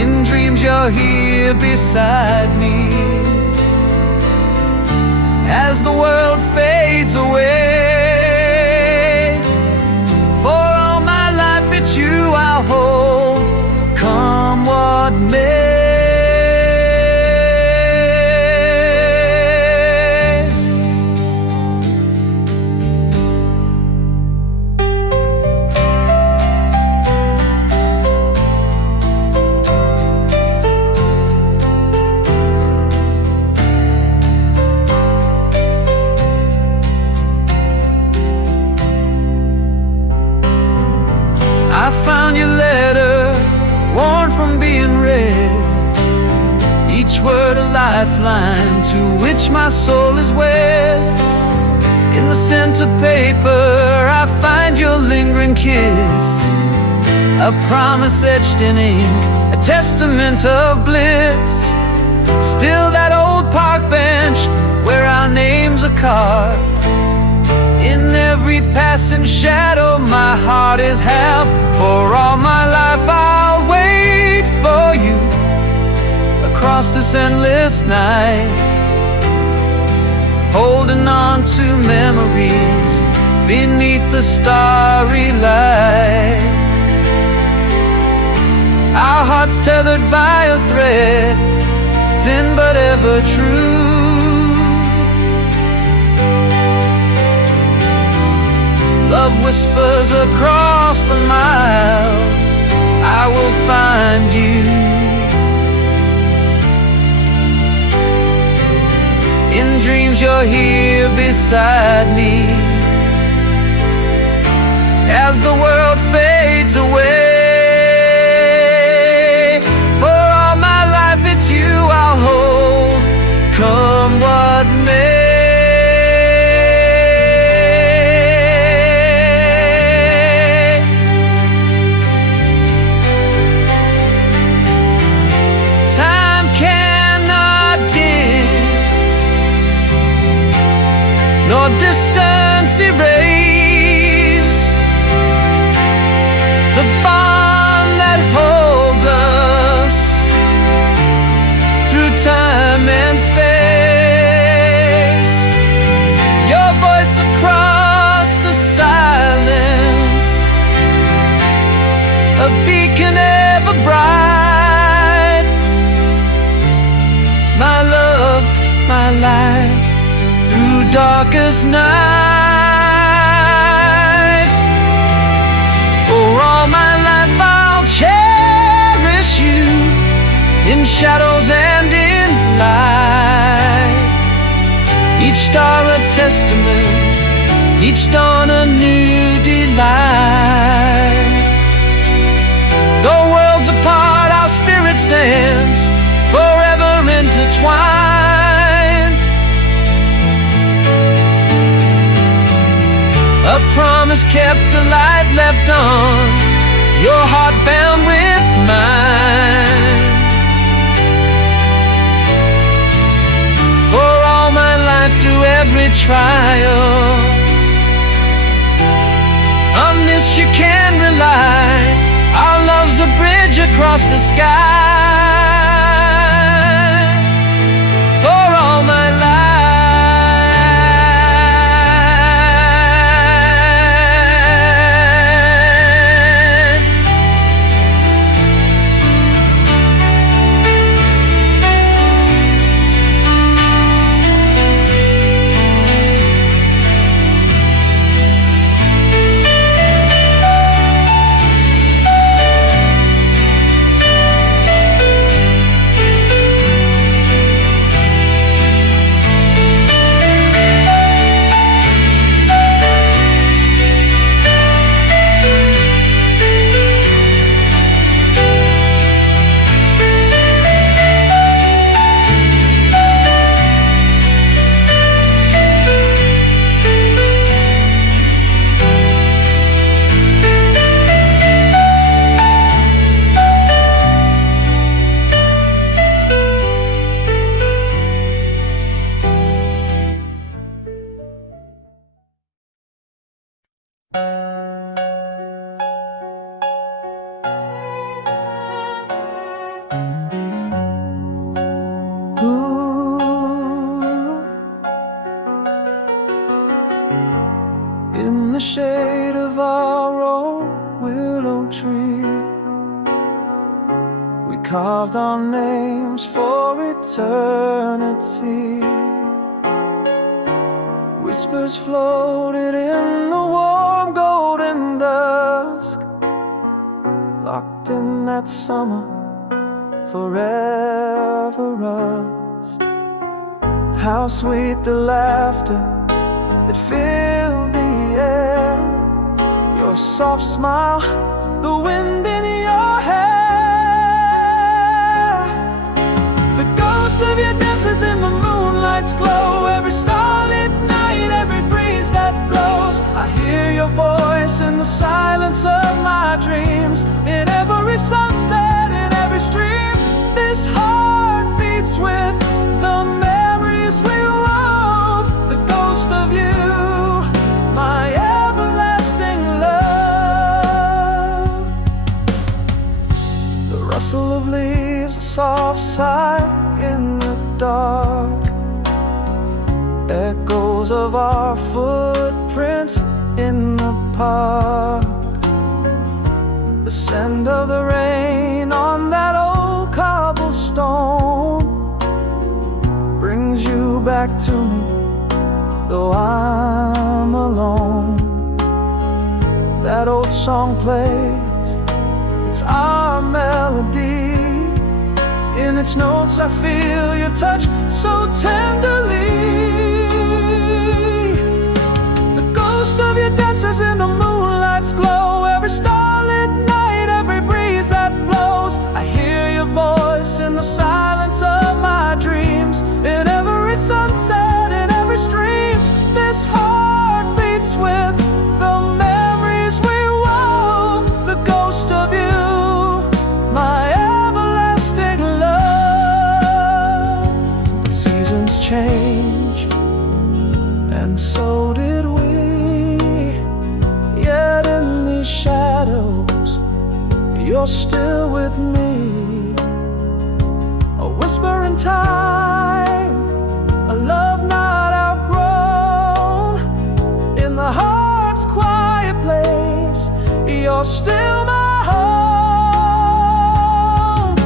In dreams you're here beside me, as the world fades away. For all my life it's you I'll hold, come what may. I found your letter, worn from being read, each word a lifeline to which my soul is wed. In the center paper I find your lingering kiss, a promise etched in ink, a testament of bliss. Still that old park bench where our names are carved. In every passing shadow my heart is half. For all my life I'll wait for you across this endless night, holding on to memories beneath the starry light. Our hearts tethered by a thread, thin but ever true. Love whispers across the miles, I will find you. In dreams you're here beside me, as the world fades away. For all my life it's you I'll hold, come what may. Nor distance erase the bond that holds us through time and space. Your voice across the silence, a beacon ever bright. My love, my life, through darkest night. For all my life I'll cherish you, in shadows and in light. Each star a testament, each dawn a new delight. Though worlds apart our spirits dance, forever intertwined. A promise kept, the light left on, your heart bound with mine. For all my life through every trial, on this you can rely. Our love's a bridge across the sky. For all my life. of our old willow tree. We carved our names for eternity. Whispers floated in the warm golden dusk, locked in that summer, forever us. How sweet the laughter that filled the air, your soft smile, the wind in your hair. The ghost of your dances in the moonlight's glow, every starlit night, every breeze that blows. I hear your voice in the silence of my dreams, in every sunset, in every stream. This heart beats with the memories we wove. The ghost of you, my everlasting love. The rustle of leaves, the soft sigh in the dark, echoes of our footprints in the park. The scent of the rain on that old cobblestone brings you back to me, though I'm alone. That old song plays, it's our melody. In its notes I feel your touch so tenderly. The ghost of your dances in the moonlight's glow, every starlit night, every breeze that blows. I hear your voice in the silence of my dreams, in every sunset, in every stream. This heart beats with the memories we wove. The ghost of you, my everlasting love. Seasons change, and so did we. Yet in these shadows, you're still with me. A whisper in time, a love not outgrown. In the heart's quiet place, you're still my home.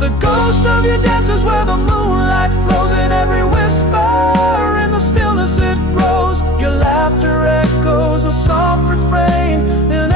The ghost of your dances where the moonlight flows, in every whisper, in the stillness it grows. Your laughter echoes a soft refrain in